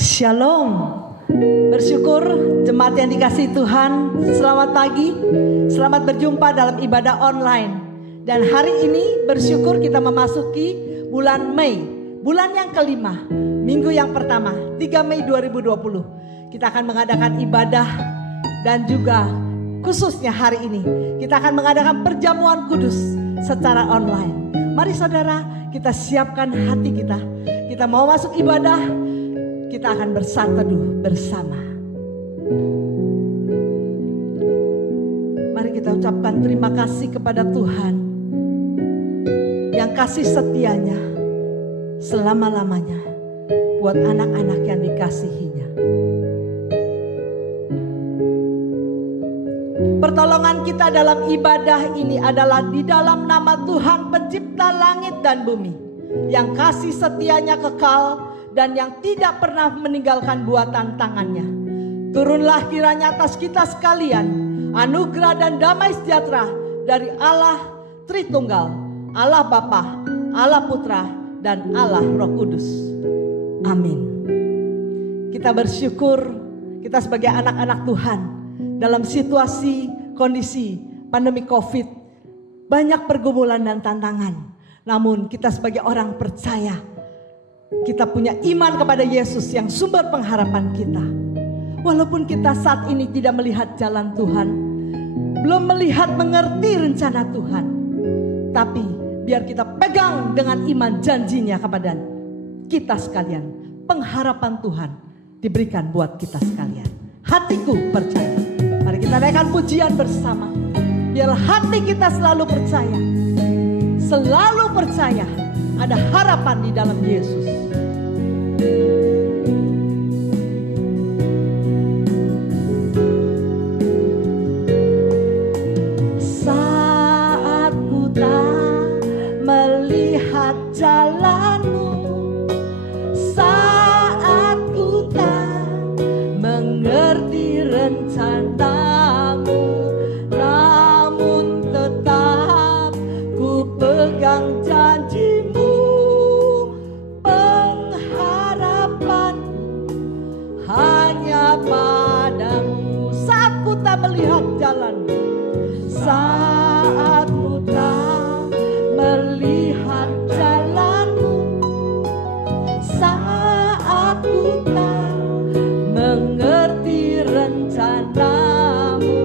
Shalom. Bersyukur jemaat yang dikasihi Tuhan, selamat pagi. Selamat berjumpa dalam ibadah online. Dan hari ini bersyukur kita memasuki bulan Mei, bulan yang kelima, minggu yang pertama, 3 Mei 2020. Kita akan mengadakan ibadah dan juga khususnya hari ini kita akan mengadakan perjamuan kudus secara online. Mari saudara, kita siapkan hati kita. Kita mau masuk ibadah, kita akan bersatu teduh bersama. Mari kita ucapkan terima kasih kepada Tuhan yang kasih setianya selama-lamanya buat anak-anak yang dikasihinya. Pertolongan kita dalam ibadah ini adalah di dalam nama Tuhan pencipta langit dan bumi, yang kasih setianya kekal dan yang tidak pernah meninggalkan buatan tangannya. Turunlah kiranya atas kita sekalian anugerah dan damai sejahtera dari Allah Tritunggal, Allah Bapa, Allah Putra, dan Allah Roh Kudus. Amin. Kita bersyukur kita sebagai anak-anak Tuhan dalam situasi kondisi pandemi COVID, banyak pergumulan dan tantangan. Namun kita sebagai orang percaya, kita punya iman kepada Yesus yang sumber pengharapan kita. Walaupun kita saat ini tidak melihat jalan Tuhan, belum melihat mengerti rencana Tuhan, tapi biar kita pegang dengan iman janjinya kepada kita sekalian. Pengharapan Tuhan diberikan buat kita sekalian. Hatiku percaya. Mari kita naikkan pujian bersama. Biar hati kita selalu percaya. Selalu percaya ada harapan di dalam Yesus. Saat ku tak melihat jalanmu, saat ku tak mengerti rencanamu, namun tetap ku pegang janjimu. Hanya padamu. Saat ku tak melihat jalan, saat ku tak melihat jalanmu, saat ku tak mengerti rencanamu,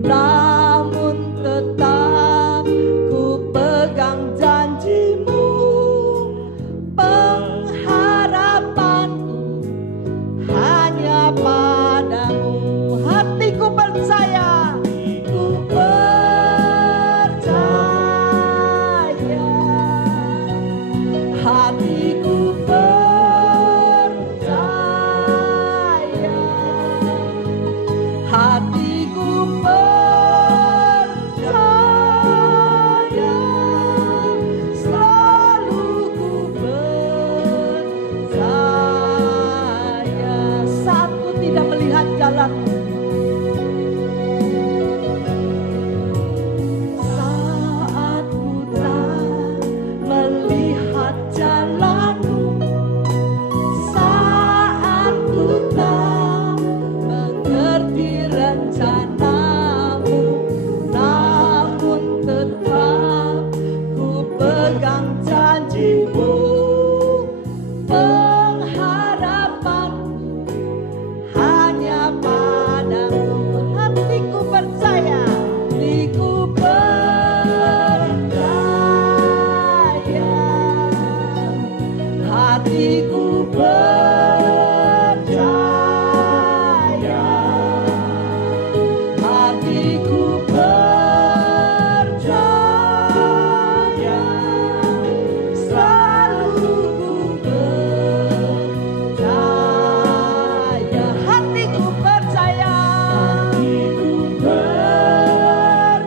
namun tetap ku pegang janjimu. Hanya padamu. Hatiku percaya, ku percaya. Hatiku percaya. Hatiku percaya. Selalu ku percaya. Saat ku tidak melihat jalanmu, saat ku tak melihat jalanmu, saat ku tak mengerti rencanamu, namun tetap ku pegang janjimu. Hanya padamu. Hatiku percaya, hatiku percaya, hatiku percaya, hatiku percaya, selalu ku percaya. Hatiku percaya, hatiku percaya,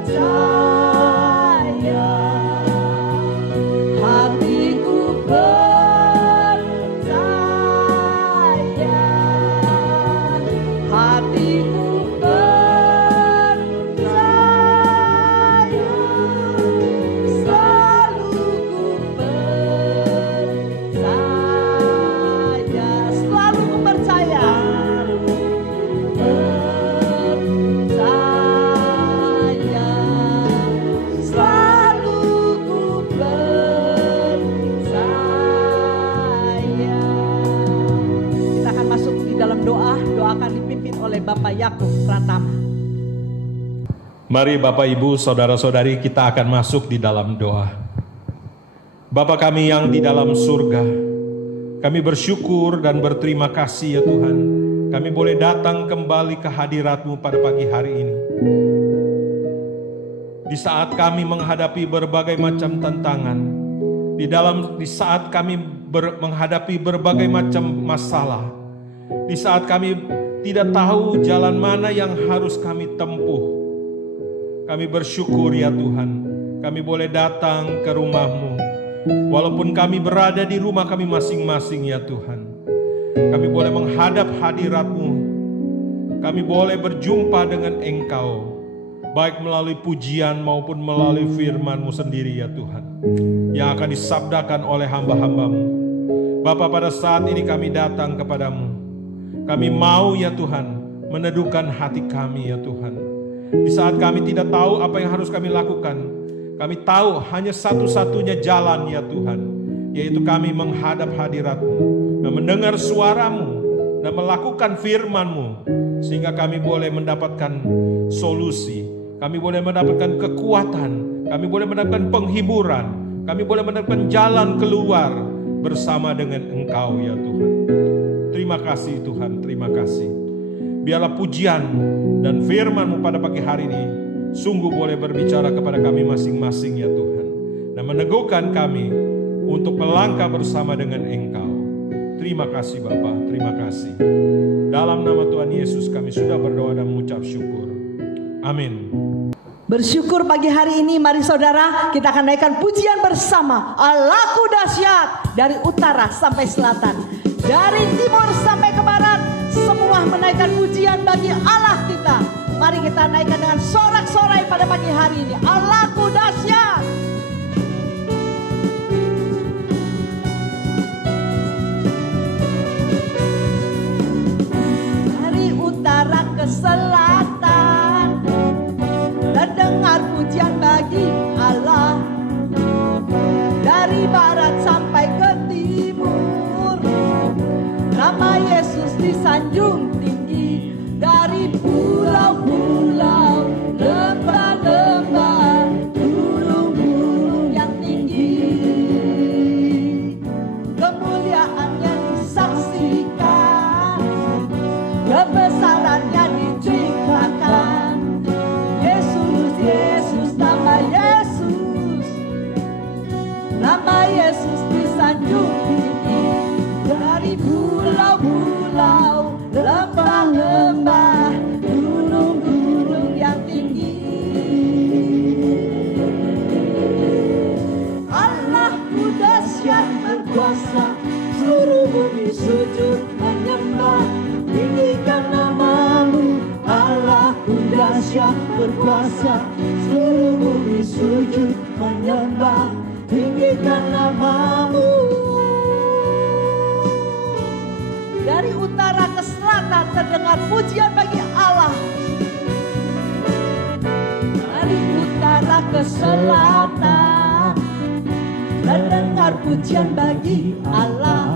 hatiku percaya, hamba Yakub Pratama. Mari Bapak Ibu Saudara-saudari, kita akan masuk di dalam doa. Bapa kami yang di dalam surga, kami bersyukur dan berterima kasih ya Tuhan, kami boleh datang kembali ke hadirat-Mu pada pagi hari ini. Di saat kami menghadapi berbagai macam tantangan, di saat kami menghadapi berbagai macam masalah, di saat kami tidak tahu jalan mana yang harus kami tempuh, kami bersyukur ya Tuhan, kami boleh datang ke rumah-Mu. Walaupun kami berada di rumah kami masing-masing ya Tuhan, kami boleh menghadap hadirat-Mu, kami boleh berjumpa dengan Engkau, baik melalui pujian maupun melalui firman-Mu sendiri ya Tuhan, yang akan disabdakan oleh hamba-hamba-Mu. Bapa, pada saat ini kami datang kepadamu, kami mau ya Tuhan meneduhkan hati kami ya Tuhan. Di saat kami tidak tahu apa yang harus kami lakukan, kami tahu hanya satu-satunya jalan ya Tuhan, yaitu kami menghadap hadirat-Mu dan mendengar suara-Mu dan melakukan firman-Mu, sehingga kami boleh mendapatkan solusi, kami boleh mendapatkan kekuatan, kami boleh mendapatkan penghiburan, kami boleh mendapatkan jalan keluar bersama dengan Engkau ya Tuhan. Terima kasih Tuhan, terima kasih. Biarlah pujian dan firman-Mu pada pagi hari ini sungguh boleh berbicara kepada kami masing-masing ya Tuhan, dan meneguhkan kami untuk melangkah bersama dengan Engkau. Terima kasih Bapa, terima kasih. Dalam nama Tuhan Yesus kami sudah berdoa dan mengucap syukur. Amin. Bersyukur pagi hari ini, mari saudara kita akan naikkan pujian bersama. Allahku dahsyat, dari utara sampai selatan, dari timur sampai ke barat, semua menaikkan pujian bagi Allah kita. Mari kita naikkan dengan sorak-sorai pada pagi hari ini. Allahku dahsyat. Dari utara ke selatan, terdengar pujian bagi Allah. Dari barat sampai ke timur, nama Yesus disanjung tinggi. Dari pulau-pulau, lembah-lembah, gunung-gunung yang tinggi, kemuliaannya disaksikan, kebesarannya diceritakan. Yesus, Yesus, nama Yesus, nama Yesus disanjung tinggi. Dari pulau-pulau, lembah-lembah, gunung-gunung yang tinggi, Allahku dahsyat berkuasa, seluruh bumi sujud menyembah, tinggikan nama-Mu. Allahku dahsyat berkuasa, seluruh bumi sujud menyembah, tinggikan nama-Mu. Dari utara ke selatan terdengar pujian bagi Allah. Dari utara ke selatan terdengar pujian bagi Allah.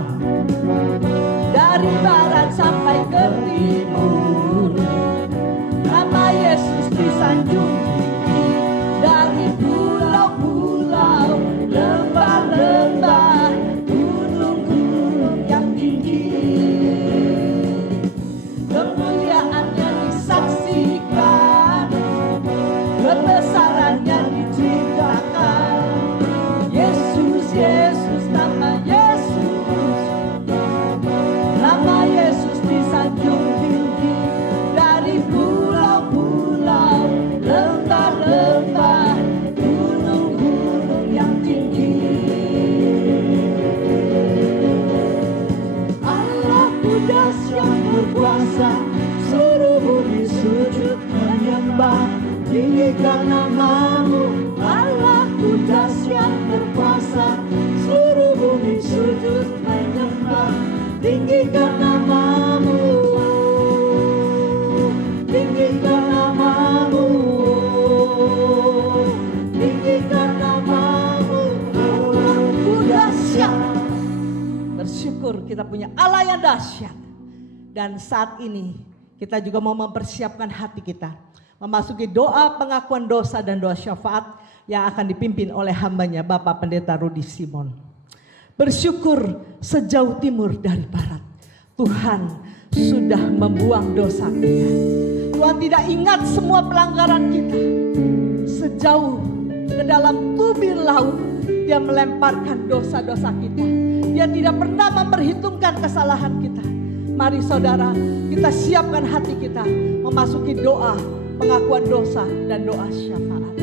Dari barat sampai ke timur, nama Yesus disanjung tinggi. Dari pulau-pulau, lembah-lembah, gunung-gunung yang tinggi, kemuliaannya disaksikan, kebesarannya diceritakan. Yesus, Yesus, nama Yesus, nama Yesus disanjung tinggi. Dari pulau-pulau, lembah-lembah, gunung-gunung yang tinggi, Allahku dahsyat berkuasa, seluruh bumi sujud menyembah, tinggikan nama-Mu. Allahku dahsyat berkuasa, seluruh bumi sujud menyembah, tinggikan nama-Mu. Tinggikan nama-Mu, tinggikan nama-Mu. Allahku dahsyat. Bersyukur kita punya Allah yang dahsyat. Dan saat ini kita juga mau mempersiapkan hati kita memasuki doa pengakuan dosa dan doa syafaat yang akan dipimpin oleh hambanya Bapak Pendeta Rudi Simon. Bersyukur sejauh timur dari barat, Tuhan sudah membuang dosa kita. Tuhan tidak ingat semua pelanggaran kita. Sejauh ke dalam tubir laut, Dia melemparkan dosa-dosa kita. Dia tidak pernah memperhitungkan kesalahan kita. Mari saudara, kita siapkan hati kita memasuki doa pengakuan dosa dan doa syafaat.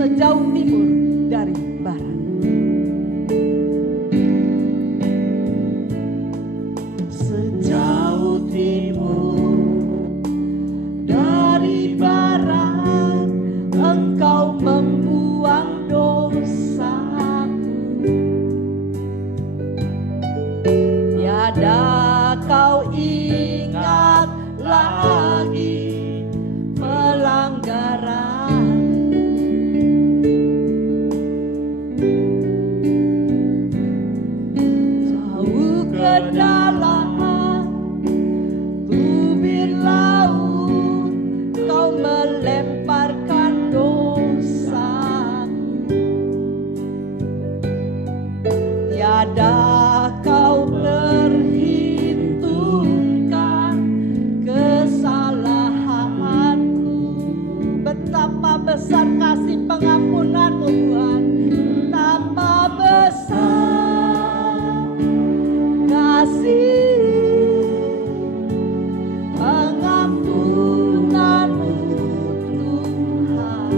Sejauh timur dari barat. Sejauh timur dari barat, Engkau membuang dosaku. Tiada kau ingat lagi pelanggaran. Jauh ke dalam tubir laut, Kau melemparkan dosaku. Tiada kau perhitungkan kesalahanku. Betapa besar kasih pengampunan-Mu Tuhan. Betapa besar kasih pengampunan-Mu Tuhan.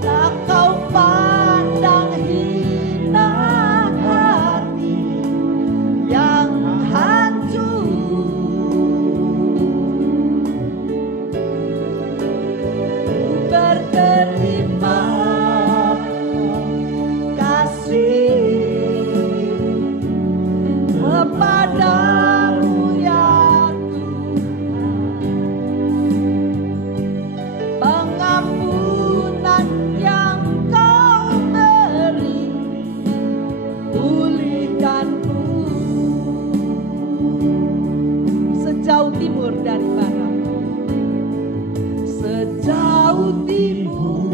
Tak Kau pandang hina hati yang hancur. Berterima kasih kepadamu ya Tuhan. Pengampunan yang Kau beri, pulihkanku. Sejauh timur dari barat, sejauh timur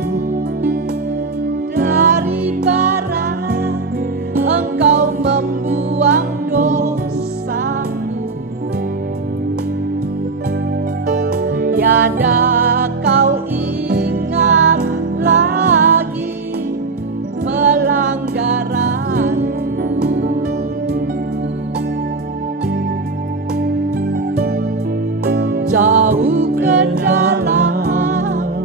dari barat, Engkau membuang dosaku. Tiada kau ingat lagi pelanggaran. Jauh ke dalam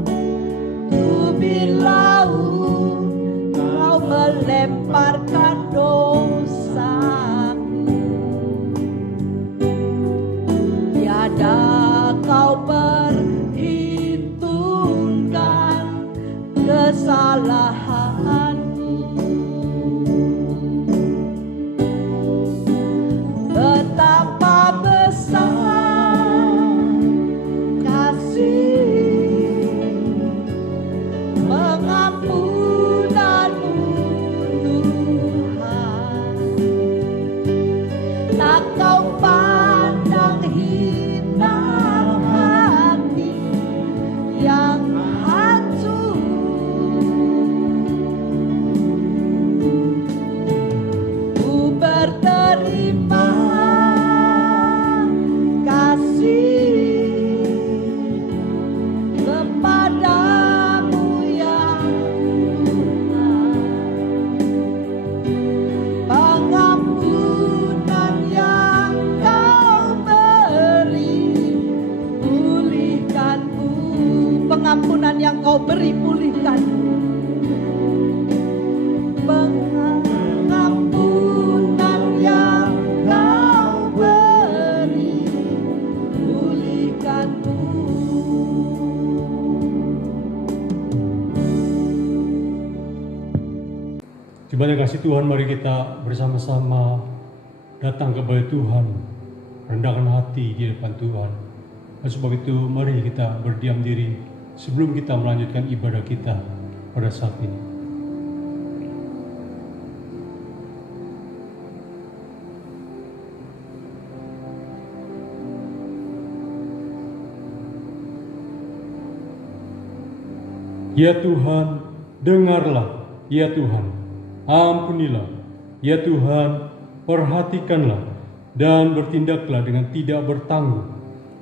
tubir laut, Kau melemparkan dosaku. Tiada kau perhitungkan kesalahanku. Betapa besar kasih pengampunan-Mu Tuhan. Tak Kau pandang hina hati yang hancur. Ku berterima kasih kepadamu ya Tuhan. Pengampunan yang Kau beri, pulihkanku. Pengampunan yang Kau beri, pulihkanku. Pengampunan yang Kau beri, pulihkanku. Jemaat yang kasih Tuhan, mari kita bersama-sama datang kepada Tuhan, rendahkan hati di depan Tuhan. Dan sebab itu mari kita berdiam diri sebelum kita melanjutkan ibadah kita pada saat ini. Ya Tuhan, dengarlah. Ya Tuhan, ampunilah. Ya Tuhan, perhatikanlah dan bertindaklah dengan tidak bertanggung.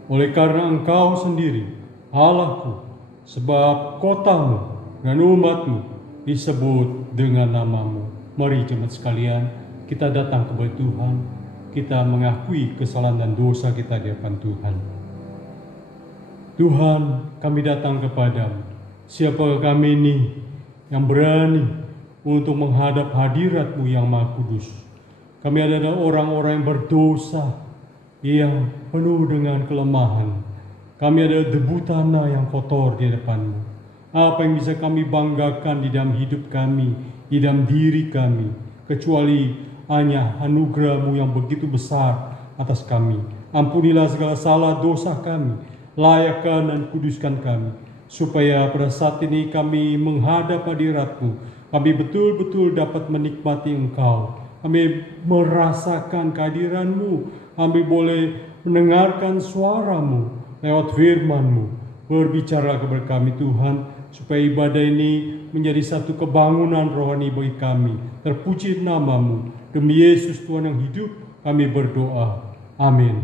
Oleh karena Engkau sendiri, Allahku, sebab kotamu dan umatmu disebut dengan namamu. Mari jemaat sekalian, kita datang kepada Tuhan, kita mengakui kesalahan dan dosa kita di hadapan Tuhan. Tuhan, kami datang kepadamu. Siapakah kami ini yang berani untuk menghadap hadirat-Mu yang Maha Kudus? Kami adalah orang-orang yang berdosa, yang penuh dengan kelemahan. Kami adalah debu tanah yang kotor di hadapan-Mu. Apa yang bisa kami banggakan di dalam hidup kami, di dalam diri kami, kecuali hanya anugerah-Mu yang begitu besar atas kami. Ampunilah segala salah dosa kami, layakkan dan kuduskan kami, supaya pada saat ini kami menghadap hadirat-Mu, kami betul-betul dapat menikmati Engkau. Kami merasakan kehadiran-Mu, kami boleh mendengarkan suara-Mu lewat firman-Mu. Berbicara kepada kami Tuhan, supaya ibadah ini menjadi satu kebangunan rohani bagi kami. Terpuji nama-Mu, demi Yesus Tuhan yang hidup, kami berdoa. Amin.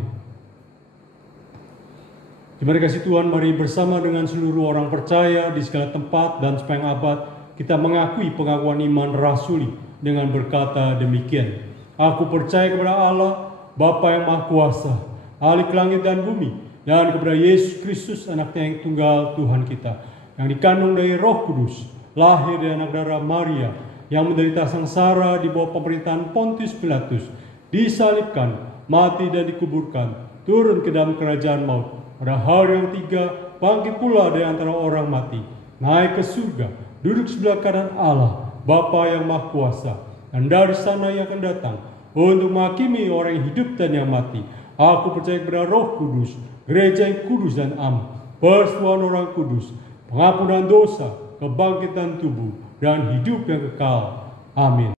Terima kasih Tuhan, mari bersama dengan seluruh orang percaya di segala tempat dan sepanjang abad, kita mengakui pengakuan iman rasuli dengan berkata demikian. Aku percaya kepada Allah, Bapa yang Maha Kuasa, Ahli langit dan bumi, dan kepada Yesus Kristus, Anaknya yang tunggal Tuhan kita, yang dikandung dari Roh Kudus, lahir dari anak darah Maria, yang menderita sengsara di bawah pemerintahan Pontius Pilatus, disalibkan, mati dan dikuburkan, turun ke dalam kerajaan maut. Pada hari yang ketiga, bangkit pula dari antara orang mati, naik ke surga, duduk sebelah kanan Allah, Bapa yang Maha Kuasa, dan dari sana Ia akan datang untuk menghakimi orang yang hidup dan yang mati. Aku percaya kepada Roh Kudus, gereja yang kudus dan am, persekutuan orang kudus, pengampunan dosa, kebangkitan tubuh, dan hidup yang kekal. Amin.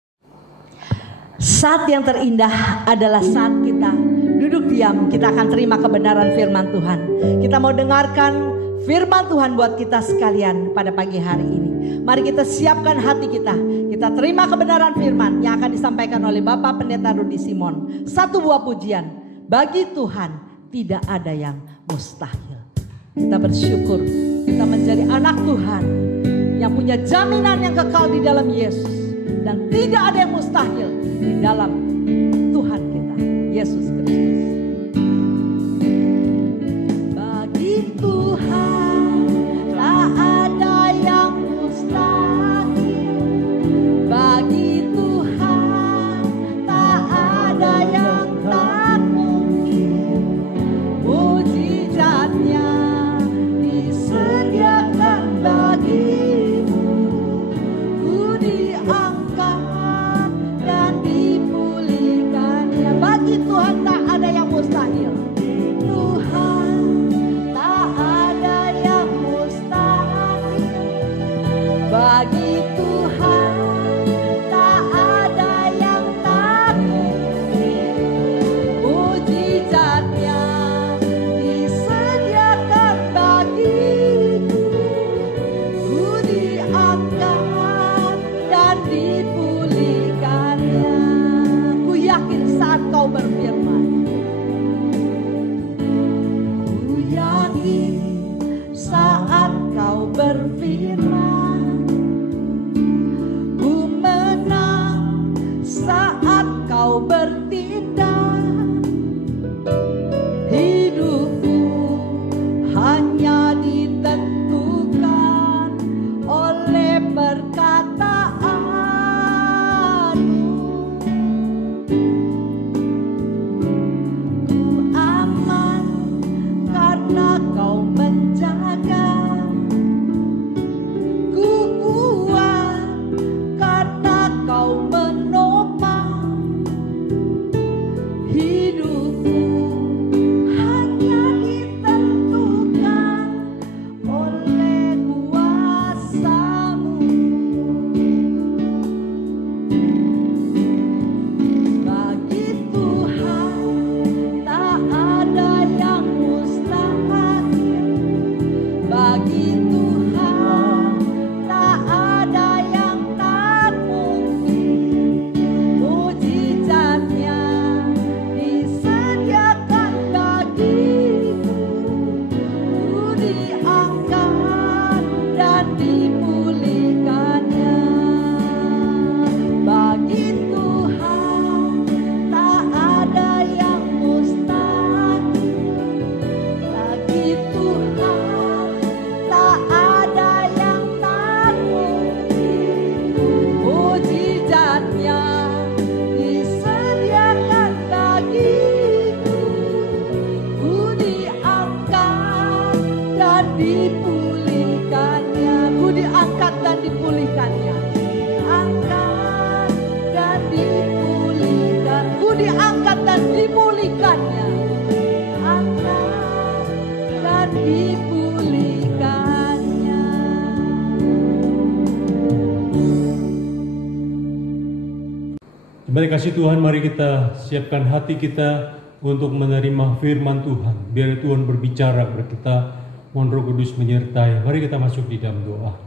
Saat yang terindah adalah saat kita duduk diam, kita akan terima kebenaran firman Tuhan. Kita mau dengarkan firman Tuhan buat kita sekalian pada pagi hari ini. Mari kita siapkan hati kita. Kita terima kebenaran firman yang akan disampaikan oleh Bapak Pendeta Rudi Simon. Satu buah pujian, bagi Tuhan tidak ada yang mustahil. Kita bersyukur kita menjadi anak Tuhan yang punya jaminan yang kekal di dalam Yesus. Dan tidak ada yang mustahil di dalam Tuhan kita, Yesus Kristus. Bagi Tuhan tak ada yang mustahil. Bagi Tuhan tak ada yang tak mungkin. Mujizatnya disediakan bagimu. Ku diangkat dan dipulihkannya. Bagi Tuhan tak ada yang mustahil. Tuhan tak ada yang mustahil. Bagi Tuhan tak ada yang tak mungkin. Mujizatnya disediakan bagiku. Ku diangkat dan dipulihkannya. Ku yakin saat kau berfirman. Ku yakin saat kau berfirman. Ku menang saat kau bertindak. Hidupku hanya ditentukan oleh perkataanmu. dipulihkannya, akan dipulihkannya. Kembali kasih Tuhan, mari kita siapkan hati kita untuk menerima firman Tuhan. Biar Tuhan berbicara kepada kita, mohon Roh Kudus menyertai. Mari kita masuk di dalam doa.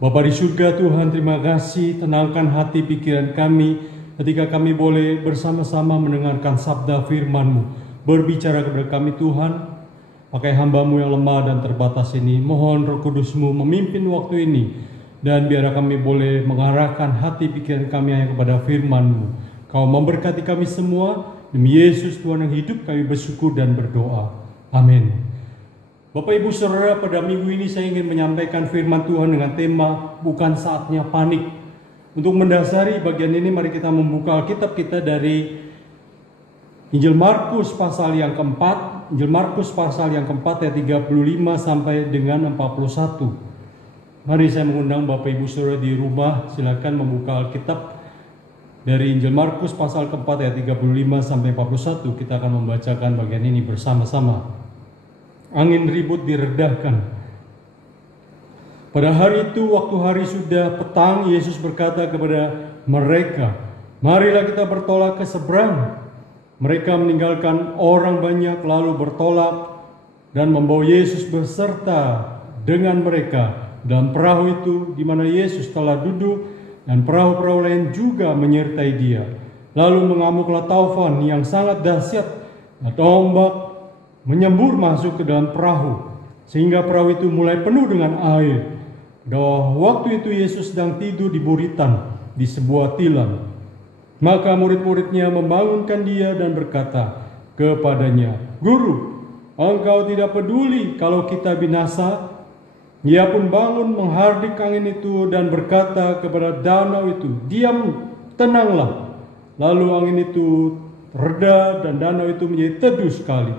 Bapa di surga, Tuhan, terima kasih, tenangkan hati pikiran kami ketika kami boleh bersama-sama mendengarkan sabda firman-Mu. Berbicara kepada kami Tuhan, pakai hamba-Mu yang lemah dan terbatas ini. Mohon Roh Kudus-Mu memimpin waktu ini, dan biar kami boleh mengarahkan hati pikiran kami hanya kepada firman-Mu. Kau memberkati kami semua, demi Yesus Tuhan yang hidup kami bersyukur dan berdoa. Amin. Bapak Ibu Saudara, pada minggu ini saya ingin menyampaikan firman Tuhan dengan tema bukan saatnya panik. Untuk mendasari bagian ini, mari kita membuka Alkitab kita dari Injil Markus pasal yang keempat. Injil Markus pasal yang keempat ayat 35 sampai dengan 41. Mari saya mengundang Bapak Ibu Saudara di rumah, silakan membuka Alkitab dari Injil Markus pasal keempat ayat 35 sampai 41. Kita akan membacakan bagian ini bersama-sama. Angin ribut diredahkan. Pada hari itu, waktu hari sudah petang, Yesus berkata kepada mereka, "Marilah kita bertolak ke seberang." Mereka meninggalkan orang banyak lalu bertolak dan membawa Yesus beserta dengan mereka dalam perahu itu di mana Yesus telah duduk, dan perahu-perahu lain juga menyertai dia. Lalu mengamuklah taufan yang sangat dahsyat, dan ombak menyembur masuk ke dalam perahu, sehingga perahu itu mulai penuh dengan air. Waktu itu Yesus sedang tidur di buritan di sebuah tilam. Maka murid-muridnya membangunkan dia dan berkata kepadanya, "Guru, engkau tidak peduli kalau kita binasa?" Ia pun bangun menghardik angin itu dan berkata kepada danau itu, "Diam, tenanglah." Lalu angin itu reda dan danau itu menjadi teduh sekali.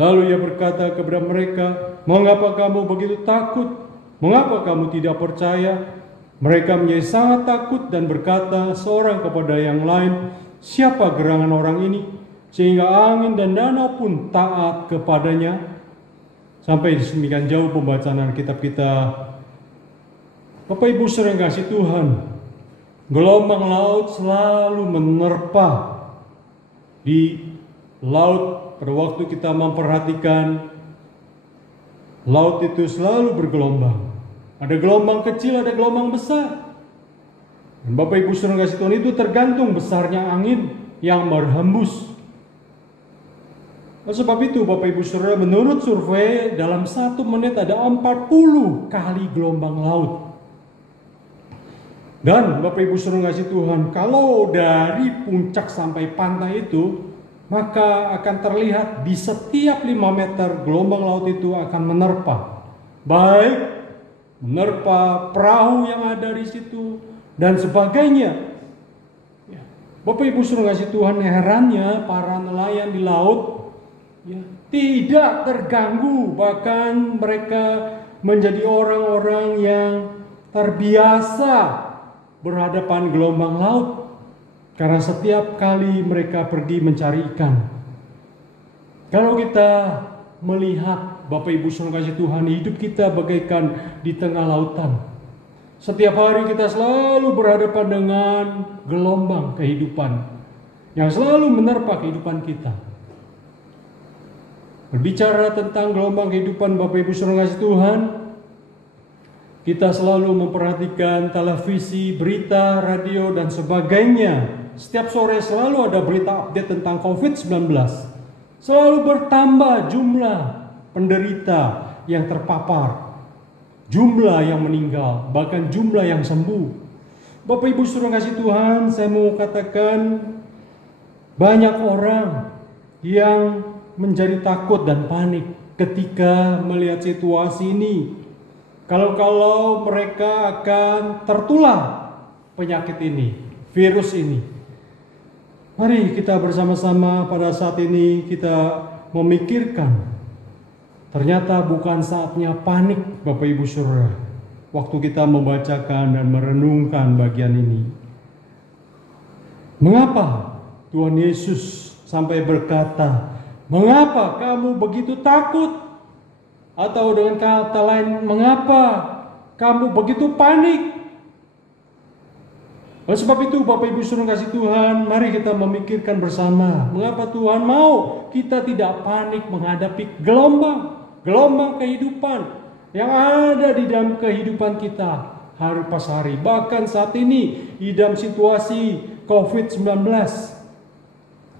Lalu ia berkata kepada mereka, "Mengapa kamu begitu takut? Mengapa kamu tidak percaya?" Mereka menjadi sangat takut dan berkata seorang kepada yang lain, "Siapa gerangan orang ini sehingga angin dan danau pun taat kepadanya?" Sampai demikian jauh pembacaan kitab kita. Bapak Ibu sering kasih Tuhan, gelombang laut selalu menerpa di laut. Pada waktu kita memperhatikan, laut itu selalu bergelombang. Ada gelombang kecil, ada gelombang besar. Dan Bapak Ibu sering kasih Tuhan, itu tergantung besarnya angin yang berhembus. Oleh sebab itu Bapak Ibu Saudara, menurut survei dalam 1 menit ada 40 kali gelombang laut. Dan Bapak Ibu Saudara kasih Tuhan, kalau dari puncak sampai pantai itu, maka akan terlihat di setiap 5 meter gelombang laut itu akan menerpa. Baik menerpa perahu yang ada di situ dan sebagainya. Bapak Ibu Saudara kasih Tuhan, herannya para nelayan di laut tidak terganggu, bahkan mereka menjadi orang-orang yang terbiasa berhadapan gelombang laut, karena setiap kali mereka pergi mencari ikan. Kalau kita melihat Bapak Ibu Saudara kasih Tuhan, hidup kita bagaikan di tengah lautan. Setiap hari kita selalu berhadapan dengan gelombang kehidupan yang selalu menerpa kehidupan kita. Berbicara tentang gelombang kehidupan Bapak Ibu Saudara kasih Tuhan, kita selalu memperhatikan televisi, berita, radio, dan sebagainya. Setiap sore selalu ada berita update tentang COVID-19. Selalu bertambah jumlah penderita yang terpapar, jumlah yang meninggal, bahkan jumlah yang sembuh. Bapak Ibu Saudara kasih Tuhan, saya mau katakan banyak orang yang menjadi takut dan panik ketika melihat situasi ini. Kalau mereka akan tertular penyakit ini, virus ini. Mari kita bersama-sama pada saat ini kita memikirkan, ternyata bukan saatnya panik Bapak Ibu Saudara. Waktu kita membacakan dan merenungkan bagian ini. Mengapa Tuhan Yesus sampai berkata, "Mengapa kamu begitu takut?" Atau dengan kata lain, "Mengapa kamu begitu panik?" Oleh sebab itu Bapak Ibu Saudara kasih Tuhan, mari kita memikirkan bersama, mengapa Tuhan mau kita tidak panik menghadapi gelombang kehidupan yang ada di dalam kehidupan kita hari pas hari. Bahkan saat ini di dalam situasi COVID-19,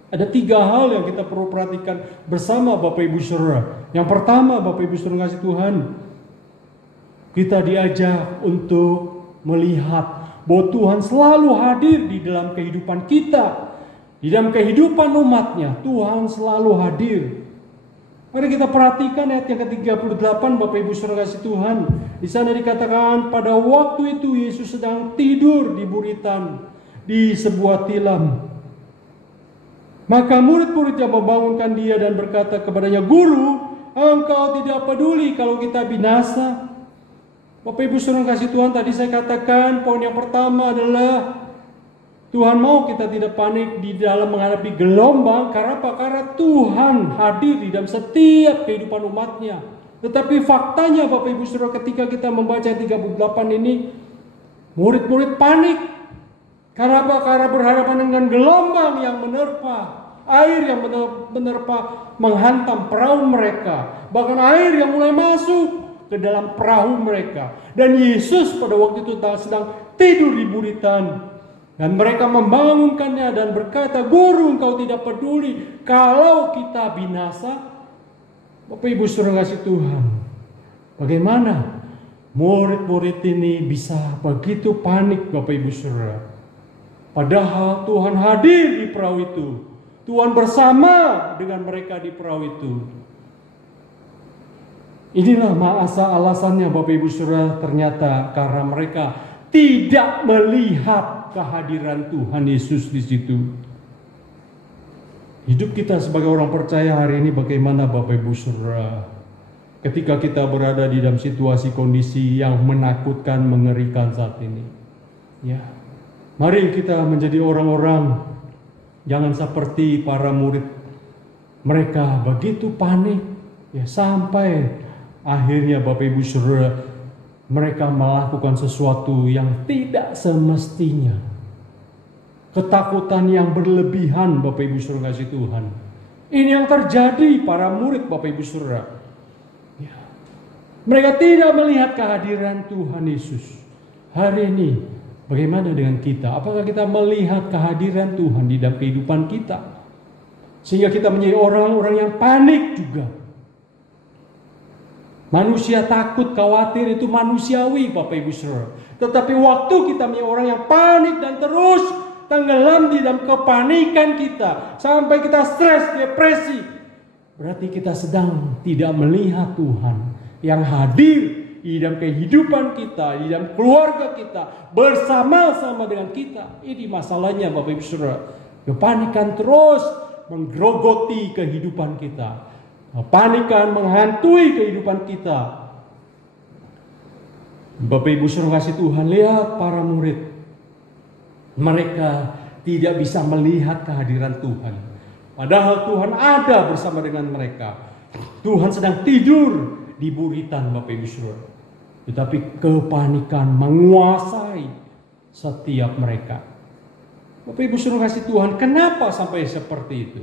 ada 3 hal yang kita perlu perhatikan bersama Bapak Ibu Saudara. Yang pertama, Bapak Ibu Saudara kasih Tuhan, kita diajak untuk melihat bahwa Tuhan selalu hadir di dalam kehidupan kita, di dalam kehidupan umatnya. Tuhan selalu hadir. Mari kita perhatikan ayat yang ke-38, Bapak Ibu Saudara kasih Tuhan. Di sana dikatakan, pada waktu itu Yesus sedang tidur di buritan di sebuah tilam. Maka murid-muridnya membangunkan dia dan berkata kepadanya, "Guru, engkau tidak peduli kalau kita binasa?" Bapak Ibu Saudara kasih Tuhan, tadi saya katakan poin yang pertama adalah Tuhan mau kita tidak panik di dalam menghadapi gelombang. Karena apa? Karena Tuhan hadir di dalam setiap kehidupan umatnya. Tetapi faktanya Bapak Ibu Saudara, ketika kita membaca 38 ini, murid-murid panik. Karena apa? Karena berhadapan dengan gelombang yang menerpa, air yang menerpa menghantam perahu mereka. Bahkan air yang mulai masuk ke dalam perahu mereka. Dan Yesus pada waktu itu sedang tidur di buritan. Dan mereka membangunkannya dan berkata, "Guru, engkau tidak peduli kalau kita binasa?" Bapak Ibu Saudara kasih Tuhan, bagaimana murid-murid ini bisa begitu panik, Bapak Ibu Saudara? Padahal Tuhan hadir di perahu itu. Tuhan bersama dengan mereka di perahu itu. Inilah alasannya Bapak Ibu Saudara, ternyata karena mereka tidak melihat kehadiran Tuhan Yesus di situ. Hidup kita sebagai orang percaya hari ini bagaimana Bapak Ibu Saudara? Ketika kita berada di dalam situasi kondisi yang menakutkan, mengerikan saat ini. Ya. Mari kita menjadi orang-orang, jangan seperti para murid. Mereka begitu panik, ya, sampai akhirnya Bapak Ibu Saudara, mereka melakukan sesuatu yang tidak semestinya. Ketakutan yang berlebihan, Bapak Ibu Saudara kasih Tuhan. Ini yang terjadi para murid, Bapak Ibu Saudara. Ya. Mereka tidak melihat kehadiran Tuhan Yesus. Hari ini bagaimana dengan kita? Apakah kita melihat kehadiran Tuhan di dalam kehidupan kita? Sehingga kita menjadi orang-orang yang panik juga. Manusia takut, khawatir itu manusiawi, Bapak Ibu Saudara. Tetapi waktu kita menjadi orang yang panik dan terus tenggelam di dalam kepanikan kita, sampai kita stres, depresi, berarti kita sedang tidak melihat Tuhan yang hadir di dalam kehidupan kita, di dalam keluarga kita, bersama-sama dengan kita. Ini masalahnya Bapak Ibu Saudara. Kepanikan terus menggerogoti kehidupan kita. Kepanikan menghantui kehidupan kita. Bapak Ibu Saudara kasih Tuhan, lihat para murid. Mereka tidak bisa melihat kehadiran Tuhan. Padahal Tuhan ada bersama dengan mereka. Tuhan sedang tidur di buritan, Bapak Ibu Saudara. Tetapi kepanikan menguasai setiap mereka. Bapak Ibu Saudara kasih Tuhan, kenapa sampai seperti itu?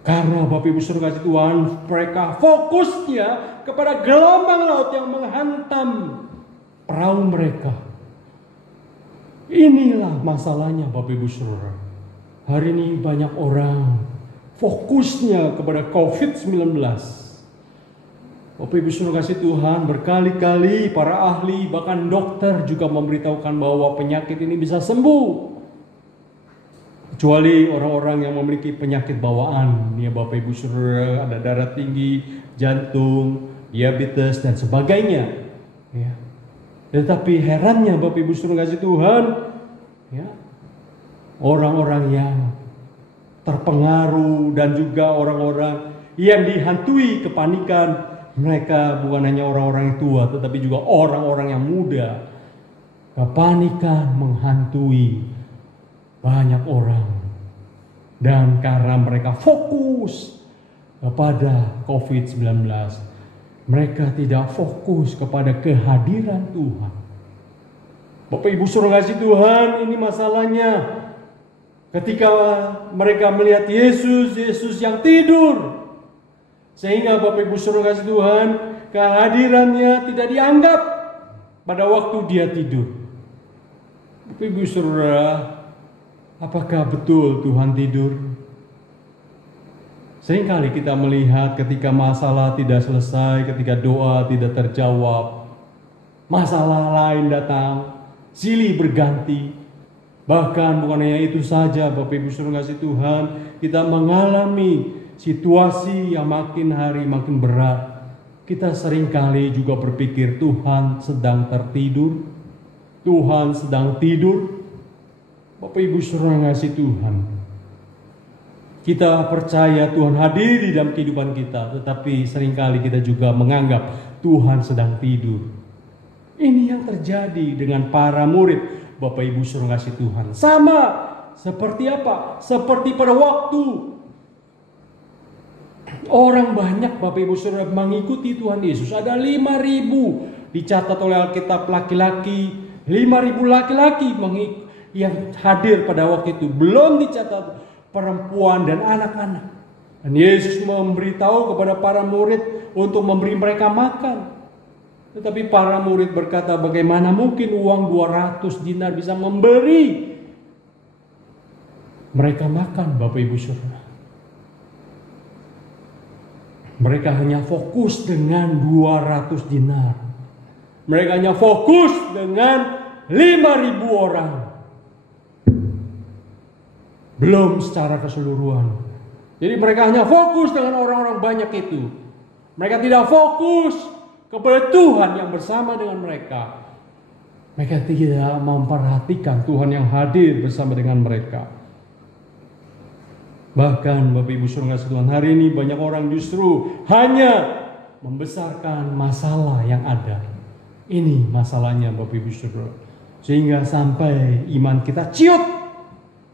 Karena Bapak Ibu Saudara kasih Tuhan, mereka fokusnya kepada gelombang laut yang menghantam perahu mereka. Inilah masalahnya Bapak Ibu Saudara. Hari ini banyak orang fokusnya kepada COVID-19. Bapak Ibu Saudara kasih Tuhan, berkali-kali para ahli bahkan dokter juga memberitahukan bahwa penyakit ini bisa sembuh. Kecuali orang-orang yang memiliki penyakit bawaan, ya Bapak Ibu Saudara, ada darah tinggi, jantung, diabetes dan sebagainya. Ya. Tetapi herannya Bapak Ibu Saudara kasih Tuhan, ya, orang-orang yang terpengaruh dan juga orang-orang yang dihantui kepanikan, mereka bukan hanya orang-orang yang tua, tetapi juga orang-orang yang muda. Kepanikan menghantui banyak orang. Dan karena mereka fokus kepada COVID-19, mereka tidak fokus kepada kehadiran Tuhan. Bapak Ibu Saudara kasih Tuhan, ini masalahnya. Ketika mereka melihat Yesus yang tidur, sehingga Bapak Ibu Saudara kasih Tuhan, kehadirannya tidak dianggap pada waktu dia tidur. Bapak Ibu Saudara, apakah betul Tuhan tidur? Seringkali kita melihat ketika masalah tidak selesai, ketika doa tidak terjawab, masalah lain datang, silih berganti. Bahkan bukan hanya itu saja, Bapak Ibu Saudara kasih Tuhan, kita mengalami situasi yang makin hari makin berat. Kita seringkali juga berpikir Tuhan sedang tertidur, Tuhan sedang tidur. Bapak Ibu Saudara kasih Tuhan, kita percaya Tuhan hadir di dalam kehidupan kita, tetapi seringkali kita juga menganggap Tuhan sedang tidur. Ini yang terjadi dengan para murid Bapak Ibu Saudara kasih Tuhan. Sama seperti apa? Seperti pada waktu orang banyak Bapak Ibu Saudara mengikuti Tuhan Yesus. Ada 5.000 dicatat oleh Alkitab laki-laki. 5.000 laki-laki yang hadir pada waktu itu. Belum dicatat perempuan dan anak-anak. Dan Yesus memberitahu kepada para murid untuk memberi mereka makan. Tetapi para murid berkata, bagaimana mungkin uang 200 dinar bisa memberi mereka makan, Bapak Ibu Saudara. Mereka hanya fokus dengan 200 dinar. Mereka hanya fokus dengan 5.000 orang. Belum secara keseluruhan. Jadi mereka hanya fokus dengan orang-orang banyak itu. Mereka tidak fokus kepada Tuhan yang bersama dengan mereka. Mereka tidak memperhatikan Tuhan yang hadir bersama dengan mereka. Bahkan Bapak Ibu Saudara Tuhan, hari ini banyak orang justru hanya membesarkan masalah yang ada. Ini masalahnya Bapak Ibu Saudara. Sehingga sampai iman kita ciut.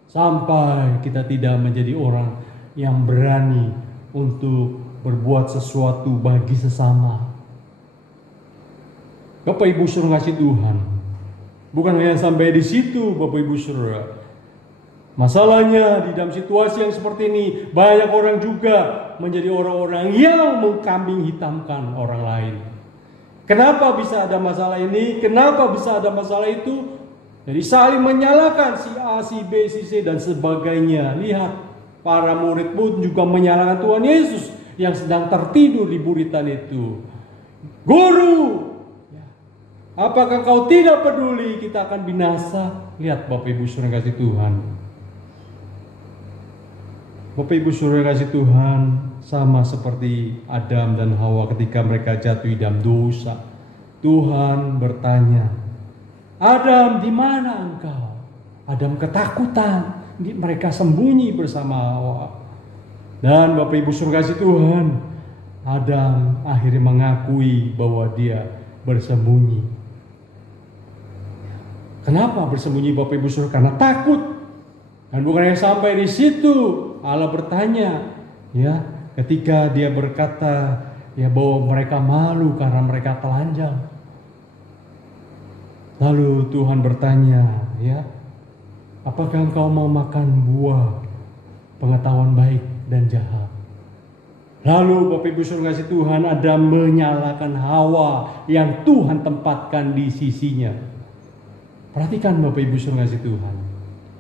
Sampai kita tidak menjadi orang yang berani untuk berbuat sesuatu bagi sesama. Bapak Ibu Saudara kasih Tuhan, bukan hanya sampai di situ Bapak Ibu Saudara. Masalahnya di dalam situasi yang seperti ini, banyak orang juga menjadi orang-orang yang mengkambing hitamkan orang lain. Kenapa bisa ada masalah ini? Kenapa bisa ada masalah itu? Jadi saling menyalahkan si A, si B, si C dan sebagainya. Lihat, para murid pun juga menyalahkan Tuhan Yesus yang sedang tertidur di buritan itu. Guru, apakah kau tidak peduli kita akan binasa? Lihat Bapak Ibu Saudara kasih Tuhan. Bapak Ibu Saudara kasih Tuhan, sama seperti Adam dan Hawa ketika mereka jatuh dalam dosa. Tuhan bertanya, Adam, di mana engkau? Adam ketakutan, mereka sembunyi bersama Hawa. Dan Bapak Ibu Saudara kasih Tuhan, Adam akhirnya mengakui bahwa dia bersembunyi. Kenapa bersembunyi Bapak Ibu Saudara? Karena takut. Dan bukan yang sampai di situ, Allah bertanya, ya, ketika dia berkata, ya, bahwa mereka malu karena mereka telanjang. Lalu Tuhan bertanya, ya, apakah engkau mau makan buah pengetahuan baik dan jahat? Lalu Bapak Ibu Saudara kasih Tuhan, ada menyalahkan Hawa yang Tuhan tempatkan di sisinya. Perhatikan Bapak Ibu Saudara kasih Tuhan,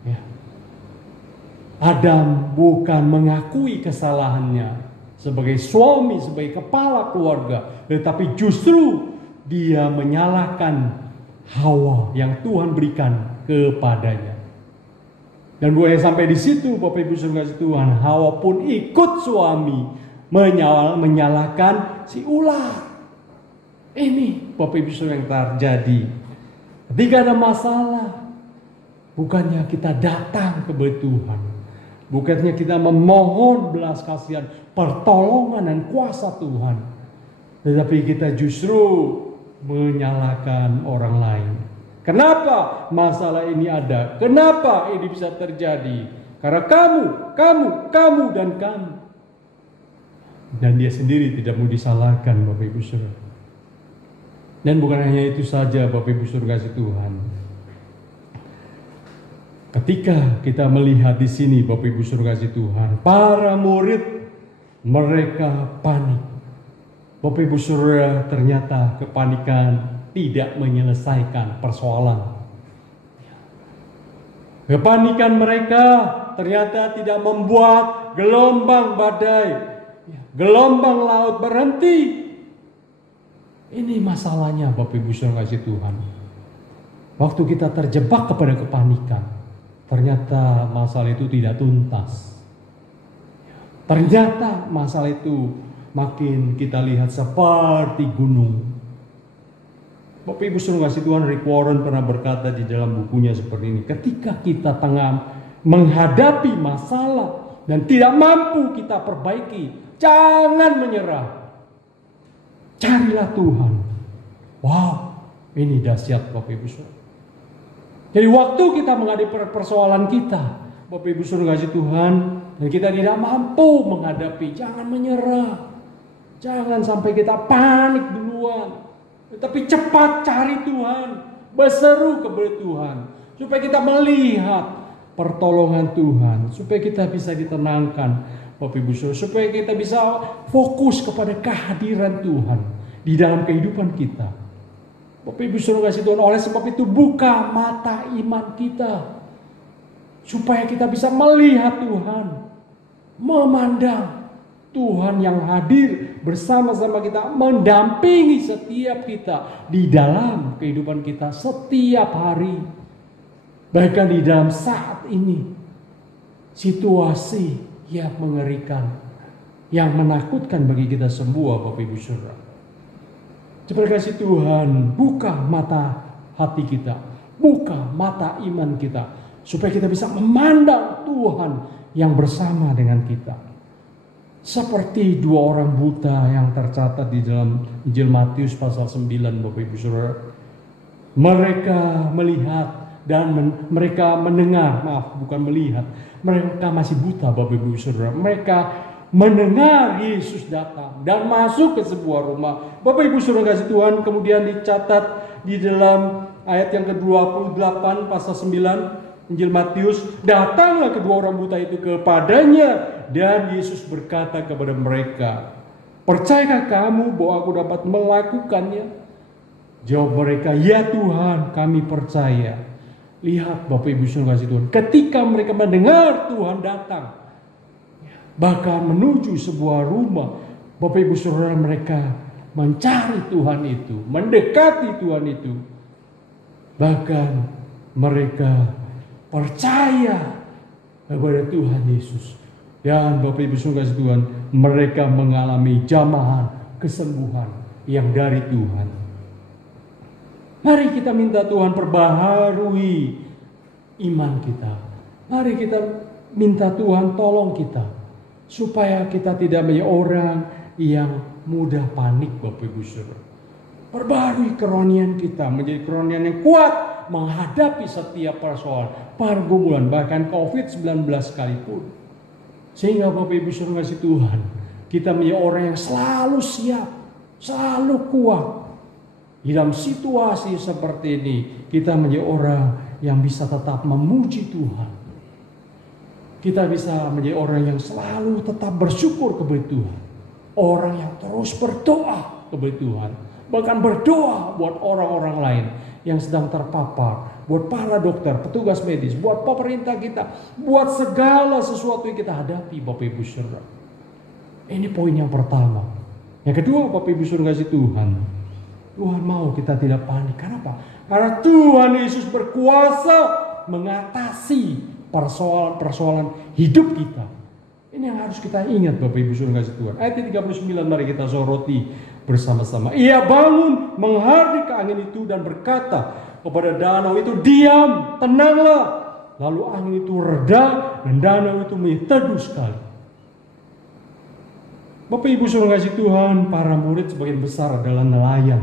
ya. Adam bukan mengakui kesalahannya sebagai suami, sebagai kepala keluarga, tetapi justru dia menyalahkan Hawa yang Tuhan berikan kepadanya. Dan bukan sampai di situ Bapak Ibu Saudara kasih Tuhan, Hawa pun ikut suami menyalahkan si ular. Ini Bapak Ibu Saudara yang terjadi. Ketika ada masalah, bukannya kita datang kepada Tuhan, bukannya kita memohon belas kasihan, pertolongan dan kuasa Tuhan, tetapi kita justru menyalahkan orang lain. Kenapa masalah ini ada? Kenapa ini bisa terjadi? Karena kamu, dan kamu. Dan dia sendiri tidak mau disalahkan, Bapak Ibu Saudara. Dan bukan hanya itu saja, Bapak Ibu Saudara kasih Tuhan. Ketika kita melihat di sini, Bapak Ibu Saudara kasih Tuhan, para murid mereka panik. Bapak Ibu Saudara, ternyata kepanikan tidak menyelesaikan persoalan. Kepanikan mereka ternyata tidak membuat gelombang badai, gelombang laut berhenti. Ini masalahnya, Bapak Ibu Saudara kasih Tuhan. Waktu kita terjebak kepada kepanikan, ternyata masalah itu tidak tuntas. Ternyata masalah itu makin kita lihat seperti gunung. Bapak Ibu Saudara kasih Tuhan, Rick Warren pernah berkata di dalam bukunya seperti ini. Ketika kita tengah menghadapi masalah dan tidak mampu kita perbaiki, jangan menyerah. Carilah Tuhan. Wow, ini dahsyat Bapak Ibu Saudara. Jadi waktu kita menghadapi persoalan kita, Bapak Ibu Saudara kasih Tuhan, dan kita tidak mampu menghadapi, jangan menyerah. Jangan sampai kita panik duluan. Tetapi cepat cari Tuhan, berseru kepada Tuhan, supaya kita melihat pertolongan Tuhan, supaya kita bisa ditenangkan, Bapak Ibu Saudara, supaya kita bisa fokus kepada kehadiran Tuhan di dalam kehidupan kita. Bapak Ibu Saudara kasih Tuhan, oleh sebab itu buka mata iman kita, supaya kita bisa melihat Tuhan, memandang Tuhan yang hadir bersama-sama kita, mendampingi setiap kita di dalam kehidupan kita setiap hari. Bahkan di dalam saat ini, situasi yang mengerikan, yang menakutkan bagi kita semua, Bapak Ibu Saudara. Terima kasih Tuhan, buka mata hati kita, buka mata iman kita, supaya kita bisa memandang Tuhan yang bersama dengan kita. Seperti dua orang buta yang tercatat di dalam Injil Matius pasal 9, Bapak Ibu Saudara. Mereka melihat dan mereka mendengar, bukan melihat. Mereka masih buta, Bapak Ibu Saudara. Mereka mendengar Yesus datang dan masuk ke sebuah rumah. Bapak Ibu Saudara kasih Tuhan, kemudian dicatat di dalam ayat yang ke-28 pasal 9 Injil Matius, datanglah kedua orang buta itu kepadanya dan Yesus berkata kepada mereka, percayakah kamu bahwa aku dapat melakukannya? Jawab mereka, ya Tuhan, kami percaya. Lihat Bapak Ibu Saudara kasih Tuhan, ketika mereka mendengar Tuhan datang, bahkan menuju sebuah rumah, Bapak Ibu Saudara, mereka mencari Tuhan itu, mendekati Tuhan itu. Bahkan mereka percaya kepada Tuhan Yesus. Dan Bapak Ibu Saudara kasih Tuhan, mereka mengalami jamahan kesembuhan yang dari Tuhan. Mari kita minta Tuhan perbaharui iman kita. Mari kita minta Tuhan tolong kita, supaya kita tidak menjadi orang yang mudah panik, Bapak Ibu Saudara. Perbaharui kerohanian kita menjadi kerohanian yang kuat menghadapi setiap persoalan, pergumulan, bahkan COVID-19 sekalipun. Sehingga Bapak Ibu Saudara kasih Tuhan, kita menjadi orang yang selalu siap, selalu kuat. Di dalam situasi seperti ini, kita menjadi orang yang bisa tetap memuji Tuhan. Kita bisa menjadi orang yang selalu tetap bersyukur kepada Tuhan. Orang yang terus berdoa kepada Tuhan. Bahkan berdoa buat orang-orang lain yang sedang terpapar. Buat para dokter, petugas medis, buat pemerintah kita, buat segala sesuatu yang kita hadapi, Bapak Ibu Saudara. Ini poin yang pertama. Yang kedua, Bapak Ibu Saudara kasih Tuhan, Tuhan mau kita tidak panik. Kenapa? Karena Tuhan Yesus berkuasa mengatasi persoalan-persoalan hidup kita. Ini yang harus kita ingat, Bapak Ibu Saudara kasih Tuhan. Ayat 39 mari kita soroti bersama-sama. Ia bangun menghardik angin itu dan berkata kepada danau itu, diam, tenanglah. Lalu angin itu reda dan danau itu menjadi teduh sekali. Bapak Ibu Saudara kasih Tuhan, para murid sebagian besar adalah nelayan.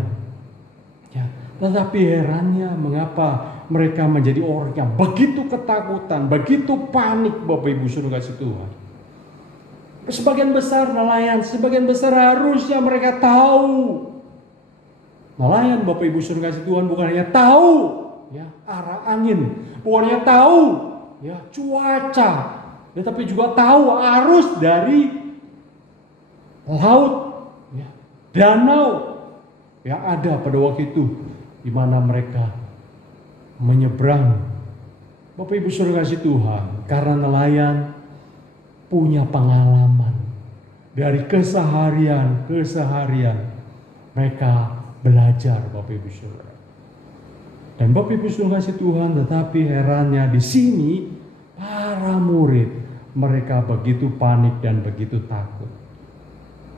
Ya, tetapi herannya mengapa mereka menjadi orang yang begitu ketakutan, begitu panik Bapak Ibu Saudara kasih Tuhan. Sebagian besar nelayan, sebagian besar harusnya mereka tahu. Nelayan Bapak Ibu Saudara kasih Tuhan bukan hanya tahu ya arah angin, bukan hanya tahu ya cuaca, tetapi juga tahu arus dari laut, ya, danau yang ada pada waktu itu di mana mereka menyeberang. Bapak Ibu Saudara kasih Tuhan, karena nelayan punya pengalaman dari keseharian mereka belajar Bapak Ibu Saudara. Dan Bapak Ibu Saudara kasih Tuhan, tetapi herannya di sini para murid mereka begitu panik dan begitu takut.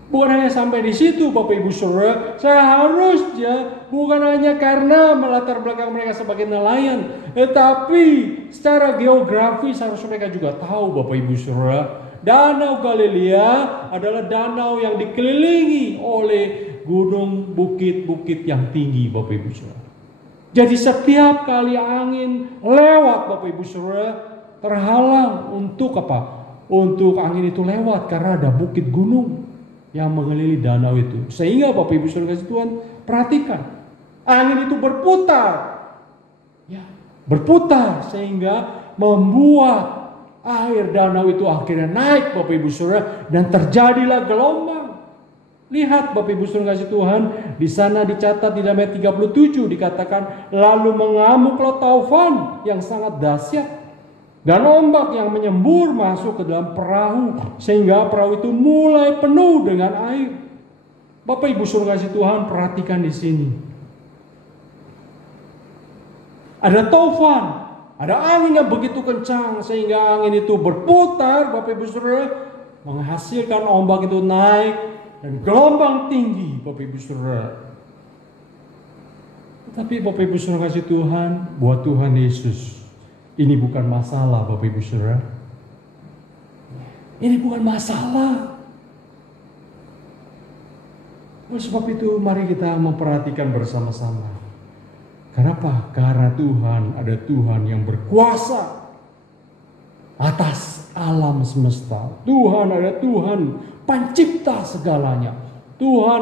Bukan hanya sampai di situ Bapak Ibu Saudara, seharusnya bukan hanya karena melatar belakang mereka sebagai nelayan, tetapi secara geografis harus mereka juga tahu Bapak Ibu Saudara, Danau Galilea adalah danau yang dikelilingi oleh gunung, bukit-bukit yang tinggi Bapak Ibu Saudara. Jadi setiap kali angin lewat Bapak Ibu Saudara terhalang untuk apa? Untuk angin itu lewat karena ada bukit gunung yang mengelilingi danau itu. Sehingga Bapak Ibu Saudara kasih Tuhan perhatikan, angin itu berputar. Ya, berputar sehingga membuat air danau itu akhirnya naik Bapak Ibu Saudara dan terjadilah gelombang. Lihat Bapak Ibu Saudara kasih Tuhan, di sana dicatat di dalam ayat 37 dikatakan lalu mengamuklah taufan yang sangat dahsyat dan ombak yang menyembur masuk ke dalam perahu sehingga perahu itu mulai penuh dengan air. Bapak Ibu Saudara kasih Tuhan, perhatikan di sini. Ada taufan, ada angin yang begitu kencang sehingga angin itu berputar Bapak Ibu Saudara, menghasilkan ombak itu naik dan gelombang tinggi Bapak Ibu Saudara. Tetapi Bapak Ibu Saudara kasih Tuhan, buat Tuhan Yesus ini bukan masalah Bapak Ibu Saudara. Ini bukan masalah. Oleh sebab itu mari kita memperhatikan bersama-sama. Kenapa? Karena Tuhan ada Tuhan yang berkuasa atas alam semesta. Tuhan ada Tuhan pencipta segalanya. Tuhan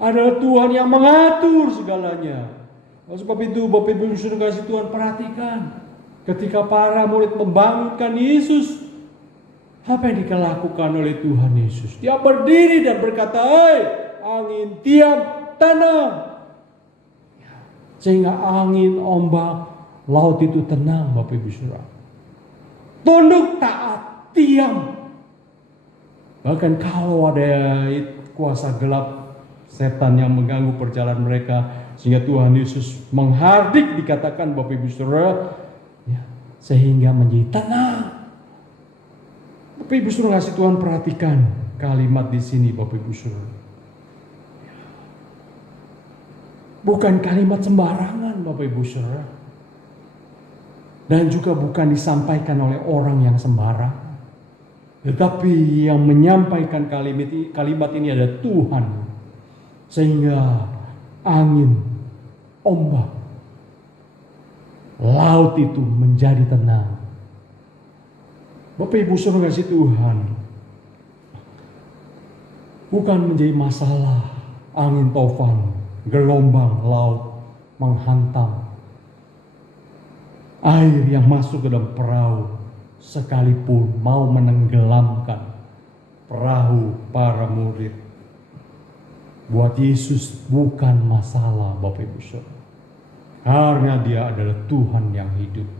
adalah Tuhan yang mengatur segalanya. Oleh sebab itu Bapak Ibu Saudara kasih Tuhan, perhatikan ketika para murid membangunkan Yesus, apa yang dilakukan oleh Tuhan Yesus? Dia berdiri dan berkata, "Hei, angin diam, tenang." Sehingga angin, ombak, laut itu tenang Bapak Ibu Saudara. Tunduk, taat, diam. Bahkan kalau ada kuasa gelap, setan yang mengganggu perjalanan mereka, sehingga Tuhan Yesus menghardik dikatakan Bapak Ibu Saudara, ya, sehingga menjadi tenang. Bapak Ibu Saudara kasih Tuhan, perhatikan kalimat di sini Bapak Ibu Saudara. Bukan kalimat sembarangan Bapak Ibu Saudara. Dan juga bukan disampaikan oleh orang yang sembarangan. Tetapi yang menyampaikan kalimat ini adalah Tuhan. Sehingga angin, ombak, laut itu menjadi tenang. Bapak Ibu Saudara kasih Tuhan, bukan menjadi masalah angin taufan, gelombang laut menghantam, air yang masuk ke dalam perahu sekalipun mau menenggelamkan perahu para murid. Buat Yesus bukan masalah Bapak Ibu Saudara. Karena dia adalah Tuhan yang hidup,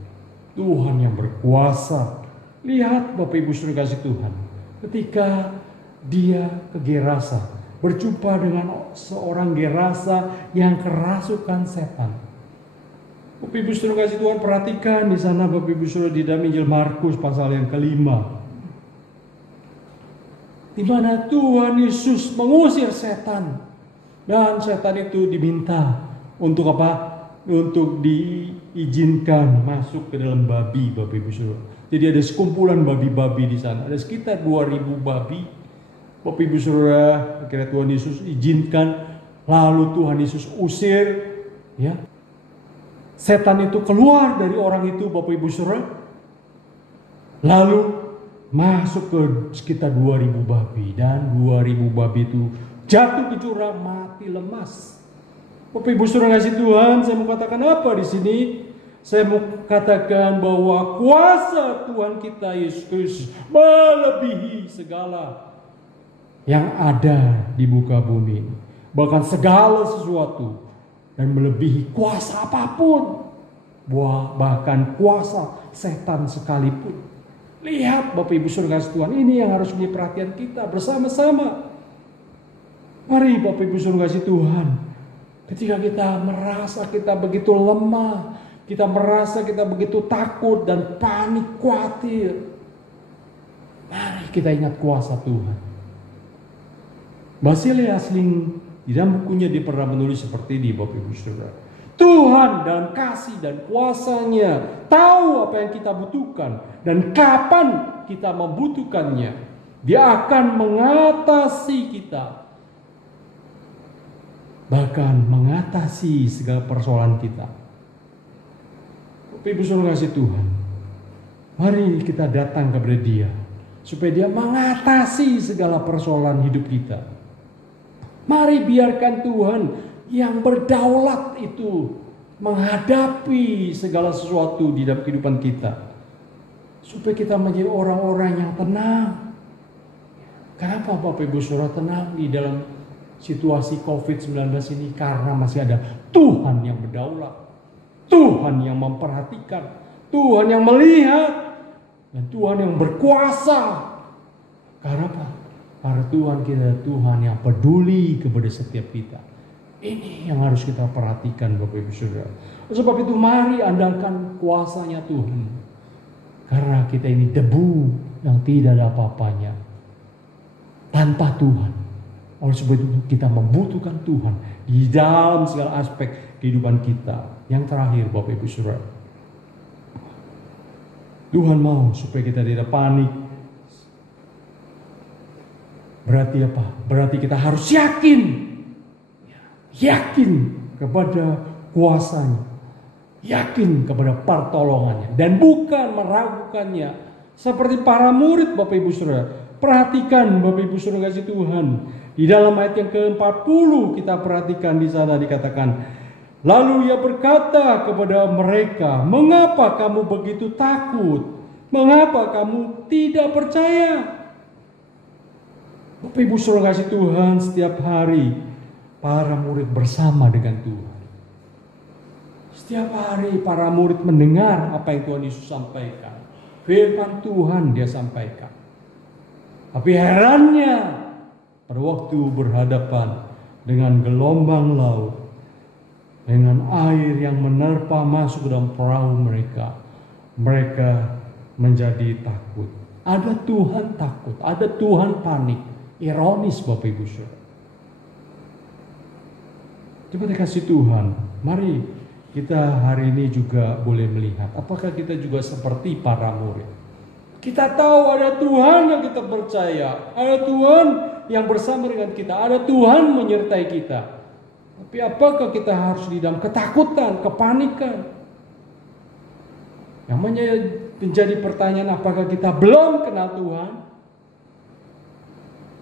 Tuhan yang berkuasa. Lihat Bapak Ibu Saudara kasih Tuhan, ketika dia ke Gerasa, berjumpa dengan seorang Gerasa yang kerasukan setan. Bapak Ibu Saudara kasih Tuhan, perhatikan di sana Bapak Ibu Saudara di dalam Injil Markus pasal yang ke-5. Di mana Tuhan Yesus mengusir setan. Dan setan itu diminta untuk apa? Untuk diizinkan masuk ke dalam babi Bapak Ibu Saudara. Jadi ada sekumpulan babi-babi di sana. Ada sekitar 2000 babi. Bapak Ibu Saudara, akhirnya Tuhan Yesus izinkan, lalu Tuhan Yesus usir, ya. setan itu keluar dari orang itu, Bapak Ibu Saudara, lalu masuk ke sekitar 2000 babi, dan 2000 babi itu jatuh ke jurang, mati lemas. Bapak Ibu Saudara kasih Tuhan, saya mau katakan apa di sini? Saya mau katakan bahwa kuasa Tuhan kita Yesus Kristus melebihi segala yang ada di muka bumi ini, bahkan segala sesuatu, dan melebihi kuasa apapun, bahkan kuasa setan sekalipun. Lihat Bapak Ibu Saudara kasih Tuhan, ini yang harus menjadi perhatian kita bersama-sama. Mari Bapak Ibu Saudara kasih Tuhan, ketika kita merasa kita begitu lemah, kita merasa kita begitu takut dan panik, khawatir, mari kita ingat kuasa Tuhan. Basile Asling di dalam bukunya dia pernah menulis seperti ini, Bapak Ibu Saudara. Tuhan dalam kasih dan kuasanya tahu apa yang kita butuhkan dan kapan kita membutuhkannya. Dia akan mengatasi kita, bahkan mengatasi segala persoalan kita. Bapak Ibu Saudara kasih Tuhan, mari kita datang kepada Dia supaya Dia mengatasi segala persoalan hidup kita. Mari biarkan Tuhan yang berdaulat itu menghadapi segala sesuatu di dalam kehidupan kita, supaya kita menjadi orang-orang yang tenang. Kenapa Bapak Ibu Saudara tenang di dalam situasi COVID-19 ini? Karena masih ada Tuhan yang berdaulat, Tuhan yang memperhatikan, Tuhan yang melihat, dan Tuhan yang berkuasa. Karena apa? Karena Tuhan kita Tuhan yang peduli kepada setiap kita. Ini yang harus kita perhatikan Bapak Ibu Saudara. Sebab itu mari andalkan kuasanya Tuhan. Karena kita ini debu yang tidak ada apa-apanya tanpa Tuhan. Oleh sebab itu kita membutuhkan Tuhan di dalam segala aspek kehidupan kita. Yang terakhir Bapak Ibu Saudara, Tuhan mau supaya kita tidak panik. Berarti apa? Berarti kita harus yakin kepada kuasanya, yakin kepada pertolongannya, dan bukan meragukannya. Seperti para murid Bapak Ibu Saudara. Perhatikan Bapak Ibu Saudara kasih Tuhan, di dalam ayat yang ke-40 kita perhatikan di sana dikatakan, lalu Ia berkata kepada mereka, mengapa kamu begitu takut? Mengapa kamu tidak percaya? Bapak Ibu Saudara kasih Tuhan, setiap hari para murid bersama dengan Tuhan. Setiap hari para murid mendengar apa yang Tuhan Yesus sampaikan. Firman Tuhan dia sampaikan. Tapi herannya, pada waktu berhadapan dengan gelombang laut, dengan air yang menerpa masuk ke dalam perahu mereka, mereka menjadi takut. Ada Tuhan takut, ada Tuhan panik. Ironis Bapak Ibu Saudara. Coba dikasih Tuhan, mari kita hari ini juga boleh melihat apakah kita juga seperti para murid. Kita tahu ada Tuhan yang kita percaya, ada Tuhan yang bersama dengan kita, ada Tuhan menyertai kita. Tapi apakah kita harus di dalam ketakutan, kepanikan? Yang menjadi pertanyaan, apakah kita belum kenal Tuhan?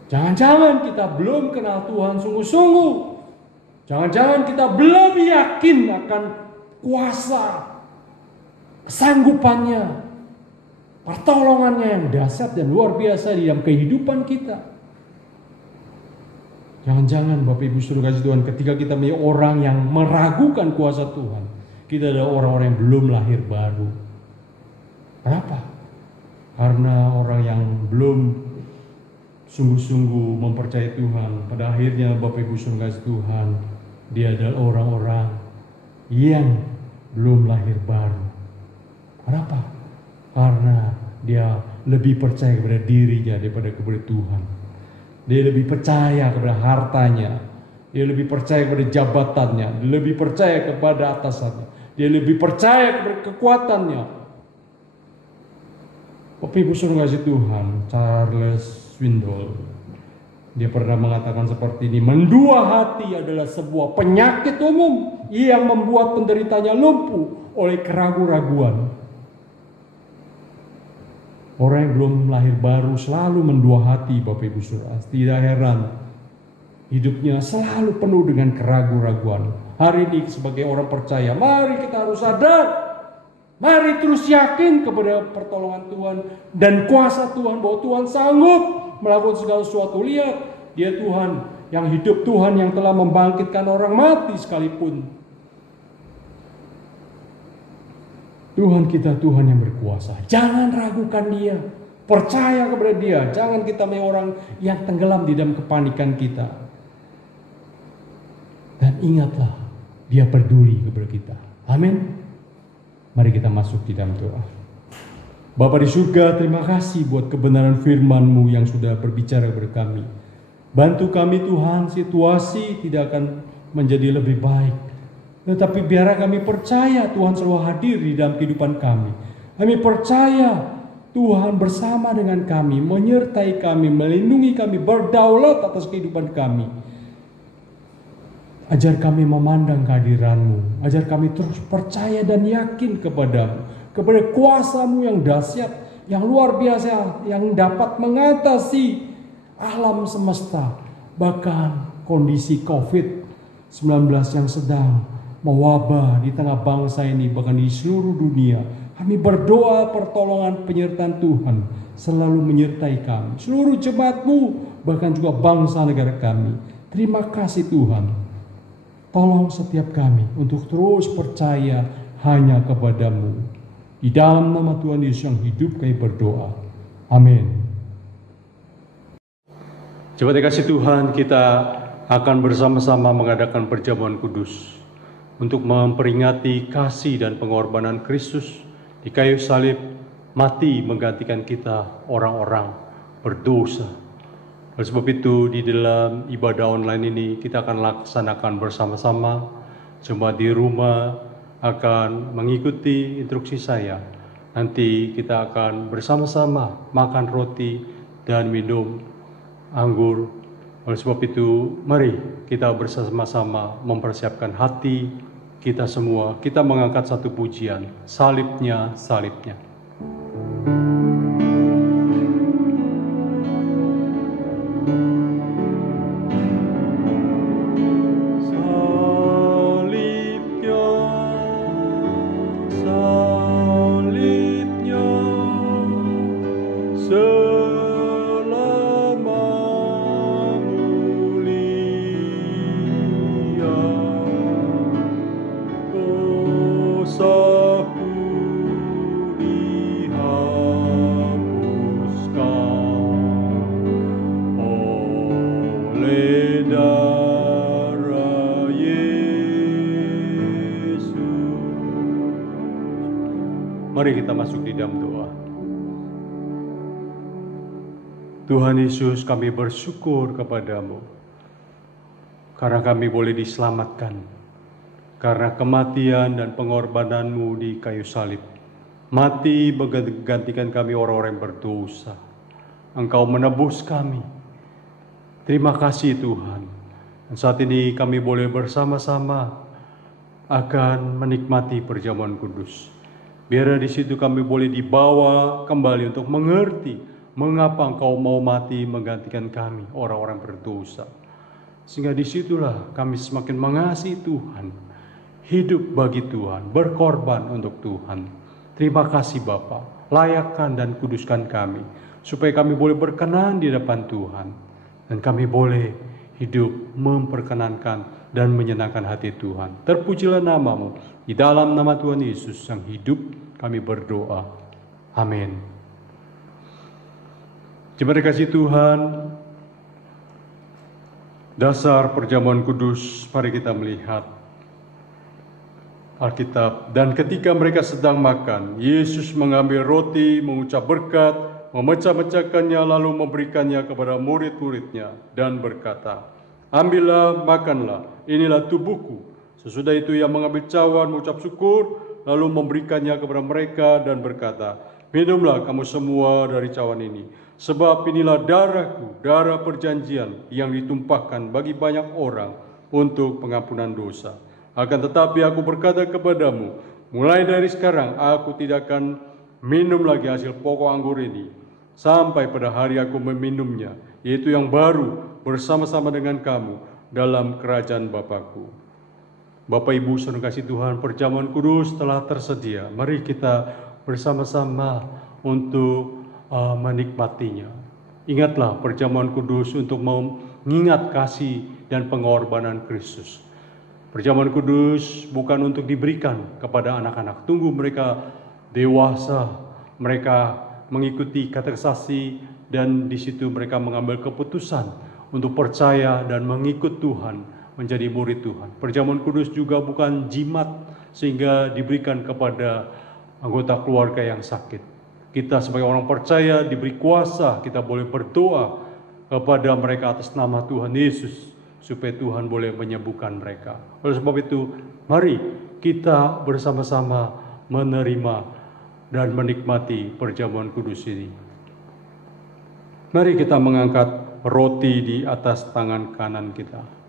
Jangan-jangan kita belum kenal Tuhan sungguh-sungguh. Jangan-jangan kita belum yakin akan kuasa, kesanggupannya, pertolongannya yang dahsyat dan luar biasa di dalam kehidupan kita. Jangan-jangan Bapak Ibu Saudara kasih Tuhan, ketika kita menjadi orang yang meragukan kuasa Tuhan, kita adalah orang-orang yang belum lahir baru. Kenapa? Karena orang yang belum sungguh-sungguh mempercayai Tuhan, pada akhirnya Bapak Ibu Saudara kasih Tuhan, dia adalah orang-orang yang belum lahir baru. Kenapa? Karena dia lebih percaya kepada dirinya daripada kepada Tuhan. Dia lebih percaya kepada hartanya, dia lebih percaya kepada jabatannya, dia lebih percaya kepada atasannya, dia lebih percaya kepada kekuatannya. Bapak Ibu Saudara kasih Tuhan, Charles Swindoll, dia pernah mengatakan seperti ini, mendua hati adalah sebuah penyakit umum yang membuat penderitanya lumpuh oleh keraguan-raguan. Orang yang belum lahir baru selalu mendua hati, Bapak Ibu Saudara. Tidak heran hidupnya selalu penuh dengan keraguan-raguan. Hari ini sebagai orang percaya, mari kita harus sadar. Mari terus yakin kepada pertolongan Tuhan dan kuasa Tuhan, bahwa Tuhan sanggup melakukan segala sesuatu. Lihat, Dia Tuhan yang hidup, Tuhan yang telah membangkitkan orang mati sekalipun. Tuhan kita Tuhan yang berkuasa. Jangan ragukan Dia, percaya kepada Dia. Jangan kita menjadi orang yang tenggelam di dalam kepanikan kita. Dan ingatlah, Dia peduli kepada kita. Amin. Mari kita masuk di dalam doa. Bapa di surga, terima kasih buat kebenaran firman-Mu yang sudah berbicara kepada kami. Bantu kami Tuhan, situasi tidak akan menjadi lebih baik. Tetapi biarlah kami percaya Tuhan selalu hadir di dalam kehidupan kami. Kami percaya Tuhan bersama dengan kami, menyertai kami, melindungi kami, berdaulat atas kehidupan kami. Ajar kami memandang kehadiran-Mu, ajar kami terus percaya dan yakin kepada-Mu, kepada kuasa-Mu yang dahsyat, yang luar biasa, yang dapat mengatasi alam semesta, bahkan kondisi COVID-19 yang sedang mewabah di tengah bangsa ini, bahkan di seluruh dunia. Kami berdoa pertolongan penyertaan Tuhan selalu menyertai kami, seluruh jemaat-Mu, bahkan juga bangsa negara kami. Terima kasih Tuhan. Tolong setiap kami untuk terus percaya hanya kepada-Mu. Di dalam nama Tuhan Yesus yang hidup kami berdoa. Amin. Jemaat kasih Tuhan, kita akan bersama-sama mengadakan perjamuan kudus untuk memperingati kasih dan pengorbanan Kristus di kayu salib, mati menggantikan kita orang-orang berdosa. Oleh sebab itu, di dalam ibadah online ini kita akan laksanakan bersama-sama. Jemaat di rumah akan mengikuti instruksi saya. Nanti kita akan bersama-sama makan roti dan minum anggur. Oleh sebab itu, mari kita bersama-sama mempersiapkan hati kita semua. Kita mengangkat satu pujian, salibnya, salibnya. Mari kita masuk di dalam doa. Tuhan Yesus, kami bersyukur kepada-Mu karena kami boleh diselamatkan karena kematian dan pengorbanan-Mu di kayu salib. Mati menggantikan kami orang-orang yang berdosa. Engkau menebus kami. Terima kasih Tuhan. Dan saat ini kami boleh bersama-sama akan menikmati perjamuan kudus. Biar di situ kami boleh dibawa kembali untuk mengerti mengapa Engkau mau mati menggantikan kami orang-orang berdosa. Sehingga disitulah kami semakin mengasihi Tuhan, hidup bagi Tuhan, berkorban untuk Tuhan. Terima kasih Bapa, layakkan dan kuduskan kami, supaya kami boleh berkenan di depan Tuhan. Dan kami boleh hidup memperkenankan dan menyenangkan hati Tuhan. Terpujilah nama-Mu. Di dalam nama Tuhan Yesus yang hidup kami berdoa. Amin. Jemaat kasih Tuhan, dasar perjamuan kudus, mari kita melihat Alkitab. Dan ketika mereka sedang makan, Yesus mengambil roti, mengucap berkat, memecah-mecahkannya, lalu memberikannya kepada murid-muridnya dan berkata, "Ambillah, makanlah, inilah tubuhku." Sesudah itu ia mengambil cawan, mengucap syukur, lalu memberikannya kepada mereka dan berkata, "Minumlah kamu semua dari cawan ini, sebab inilah darahku, darah perjanjian yang ditumpahkan bagi banyak orang untuk pengampunan dosa. Akan tetapi aku berkata kepadamu, mulai dari sekarang aku tidak akan minum lagi hasil pokok anggur ini, sampai pada hari aku meminumnya, yaitu yang baru bersama-sama dengan kamu dalam kerajaan Bapakku. Bapak Ibu saudara kasih Tuhan, perjamuan kudus telah tersedia. Mari kita bersama-sama untuk menikmatinya. Ingatlah perjamuan kudus untuk mengingat kasih dan pengorbanan Kristus. Perjamuan kudus bukan untuk diberikan kepada anak-anak. Tunggu mereka dewasa, mereka mengikuti katekisasi, dan di situ mereka mengambil keputusan untuk percaya dan mengikut Tuhan, menjadi murid Tuhan. Perjamuan kudus juga bukan jimat sehingga diberikan kepada anggota keluarga yang sakit. Kita sebagai orang percaya diberi kuasa, kita boleh berdoa kepada mereka atas nama Tuhan Yesus, supaya Tuhan boleh menyembuhkan mereka. Oleh sebab itu, mari kita bersama-sama menerima dan menikmati perjamuan kudus ini. Mari kita mengangkat roti di atas tangan kanan kita.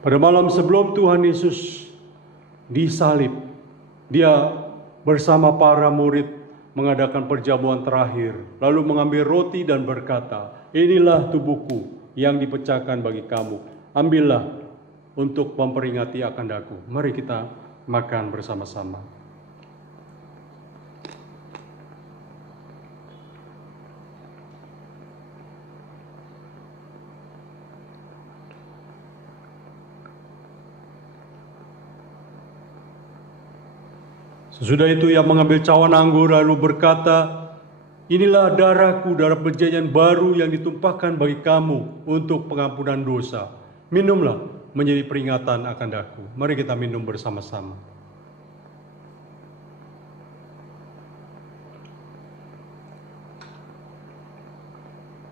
Pada malam sebelum Tuhan Yesus disalib, Dia bersama para murid mengadakan perjamuan terakhir, lalu mengambil roti dan berkata, "Inilah tubuhku yang dipecahkan bagi kamu. Ambillah untuk memperingati akan aku." Mari kita makan bersama-sama. Sesudah itu ia mengambil cawan anggur lalu berkata, "Inilah darahku, darah perjanjian baru yang ditumpahkan bagi kamu untuk pengampunan dosa. Minumlah menjadi peringatan akan aku." Mari kita minum bersama-sama.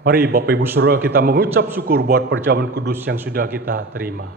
Mari Bapak Ibu Saudara kita mengucap syukur buat perjamuan kudus yang sudah kita terima.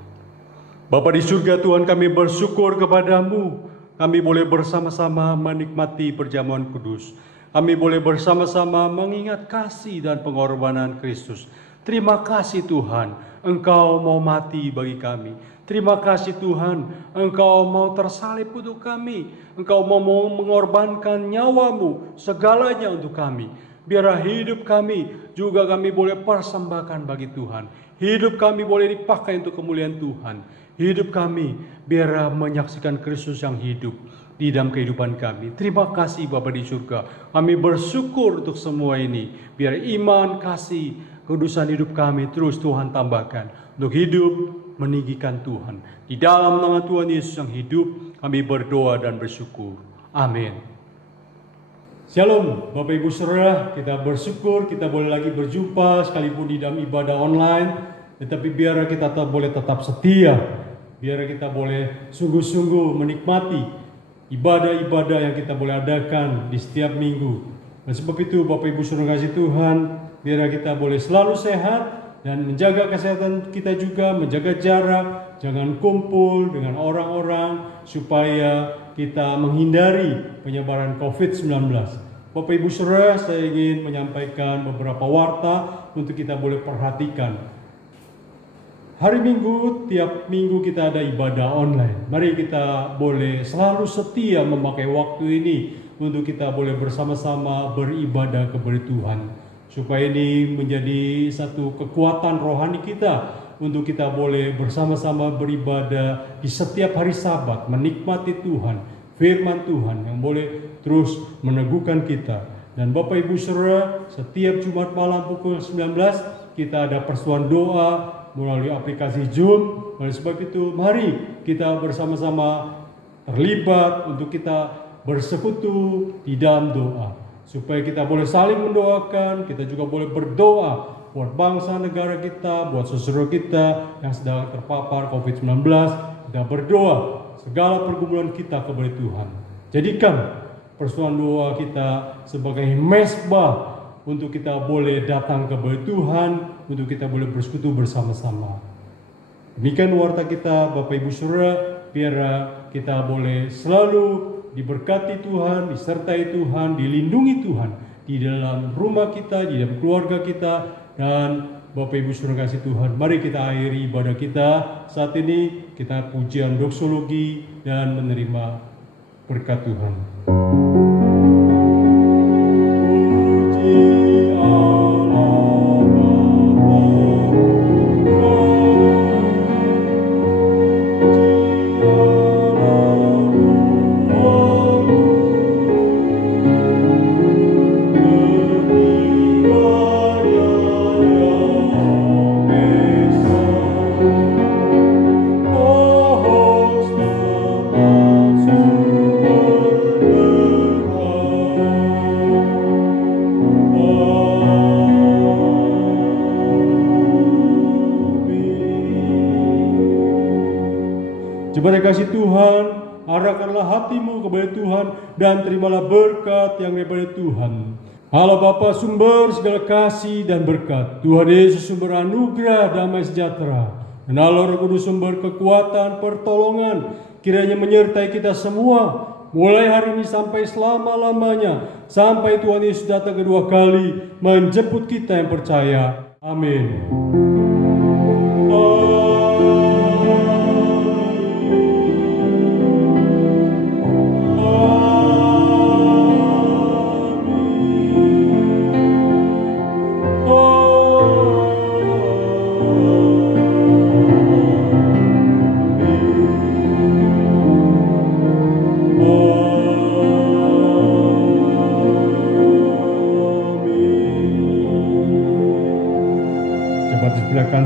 Bapa di surga, Tuhan, kami bersyukur kepadamu. Kami boleh bersama-sama menikmati perjamuan kudus. Kami boleh bersama-sama mengingat kasih dan pengorbanan Kristus. Terima kasih Tuhan, Engkau mau mati bagi kami. Terima kasih Tuhan, Engkau mau tersalib untuk kami. Engkau mau mengorbankan nyawamu, segalanya untuk kami. Biarlah hidup kami juga kami boleh persembahkan bagi Tuhan. Hidup kami boleh dipakai untuk kemuliaan Tuhan. Hidup kami biarlah menyaksikan Kristus yang hidup di dalam kehidupan kami. Terima kasih Bapa di surga. Kami bersyukur untuk semua ini. Biar iman, kasih, kudusan hidup kami terus Tuhan tambahkan. Untuk hidup meninggikan Tuhan. Di dalam nama Tuhan Yesus yang hidup, kami berdoa dan bersyukur. Amin. Shalom Bapak Ibu Saudara, kita bersyukur kita boleh lagi berjumpa sekalipun di dalam ibadah online. Tetapi biar kita boleh tetap setia. Biar kita boleh sungguh-sungguh menikmati ibadah-ibadah yang kita boleh adakan di setiap minggu. Dan sebab itu Bapak Ibu Saudara kasih Tuhan, biar kita boleh selalu sehat dan menjaga kesehatan kita juga, menjaga jarak, jangan kumpul dengan orang-orang supaya kita menghindari penyebaran COVID-19. Bapak Ibu Saudara, saya ingin menyampaikan beberapa warta untuk kita boleh perhatikan. Hari Minggu, tiap minggu kita ada ibadah online. Mari kita boleh selalu setia memakai waktu ini untuk kita boleh bersama-sama beribadah kepada Tuhan. Supaya ini menjadi satu kekuatan rohani kita untuk kita boleh bersama-sama beribadah di setiap hari Sabat, menikmati Tuhan, firman Tuhan yang boleh terus meneguhkan kita. Dan Bapak Ibu Saudara, setiap Jumat malam pukul 19 kita ada persetujuan doa melalui aplikasi Zoom. Oleh sebab itu, mari kita bersama-sama terlibat untuk kita bersekutu di dalam doa. Supaya kita boleh saling mendoakan, kita juga boleh berdoa buat bangsa negara kita, buat saudara kita yang sedang terpapar COVID-19. Kita berdoa segala pergumulan kita kepada Tuhan. Jadikan persoalan doa kita sebagai mezbah untuk kita boleh datang kepada Tuhan, untuk kita boleh bersekutu bersama-sama. Demikian warta kita Bapak Ibu Saudara, biar kita boleh selalu diberkati Tuhan, disertai Tuhan, dilindungi Tuhan di dalam rumah kita, di dalam keluarga kita, dan Bapak Ibu saudara kasih Tuhan, mari kita akhiri ibadah kita saat ini. Kita pujian doksologi dan menerima berkat Tuhan. Jemaat kasih Tuhan, arahkanlah hatimu kepada Tuhan dan terimalah berkat yang daripada Tuhan. Allah Bapa sumber segala kasih dan berkat, Tuhan Yesus sumber anugerah damai sejahtera, dan Allah Roh Kudus sumber kekuatan pertolongan, kiranya menyertai kita semua mulai hari ini sampai selama-lamanya, sampai Tuhan Yesus datang kedua kali menjemput kita yang percaya. Amin.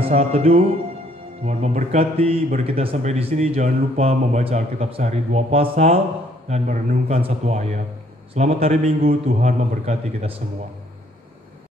Saat teduh, Tuhan memberkati. Bagi kita sampai di sini, jangan lupa membaca Alkitab sehari 2 pasal dan merenungkan 1 ayat. Selamat hari Minggu, Tuhan memberkati kita semua.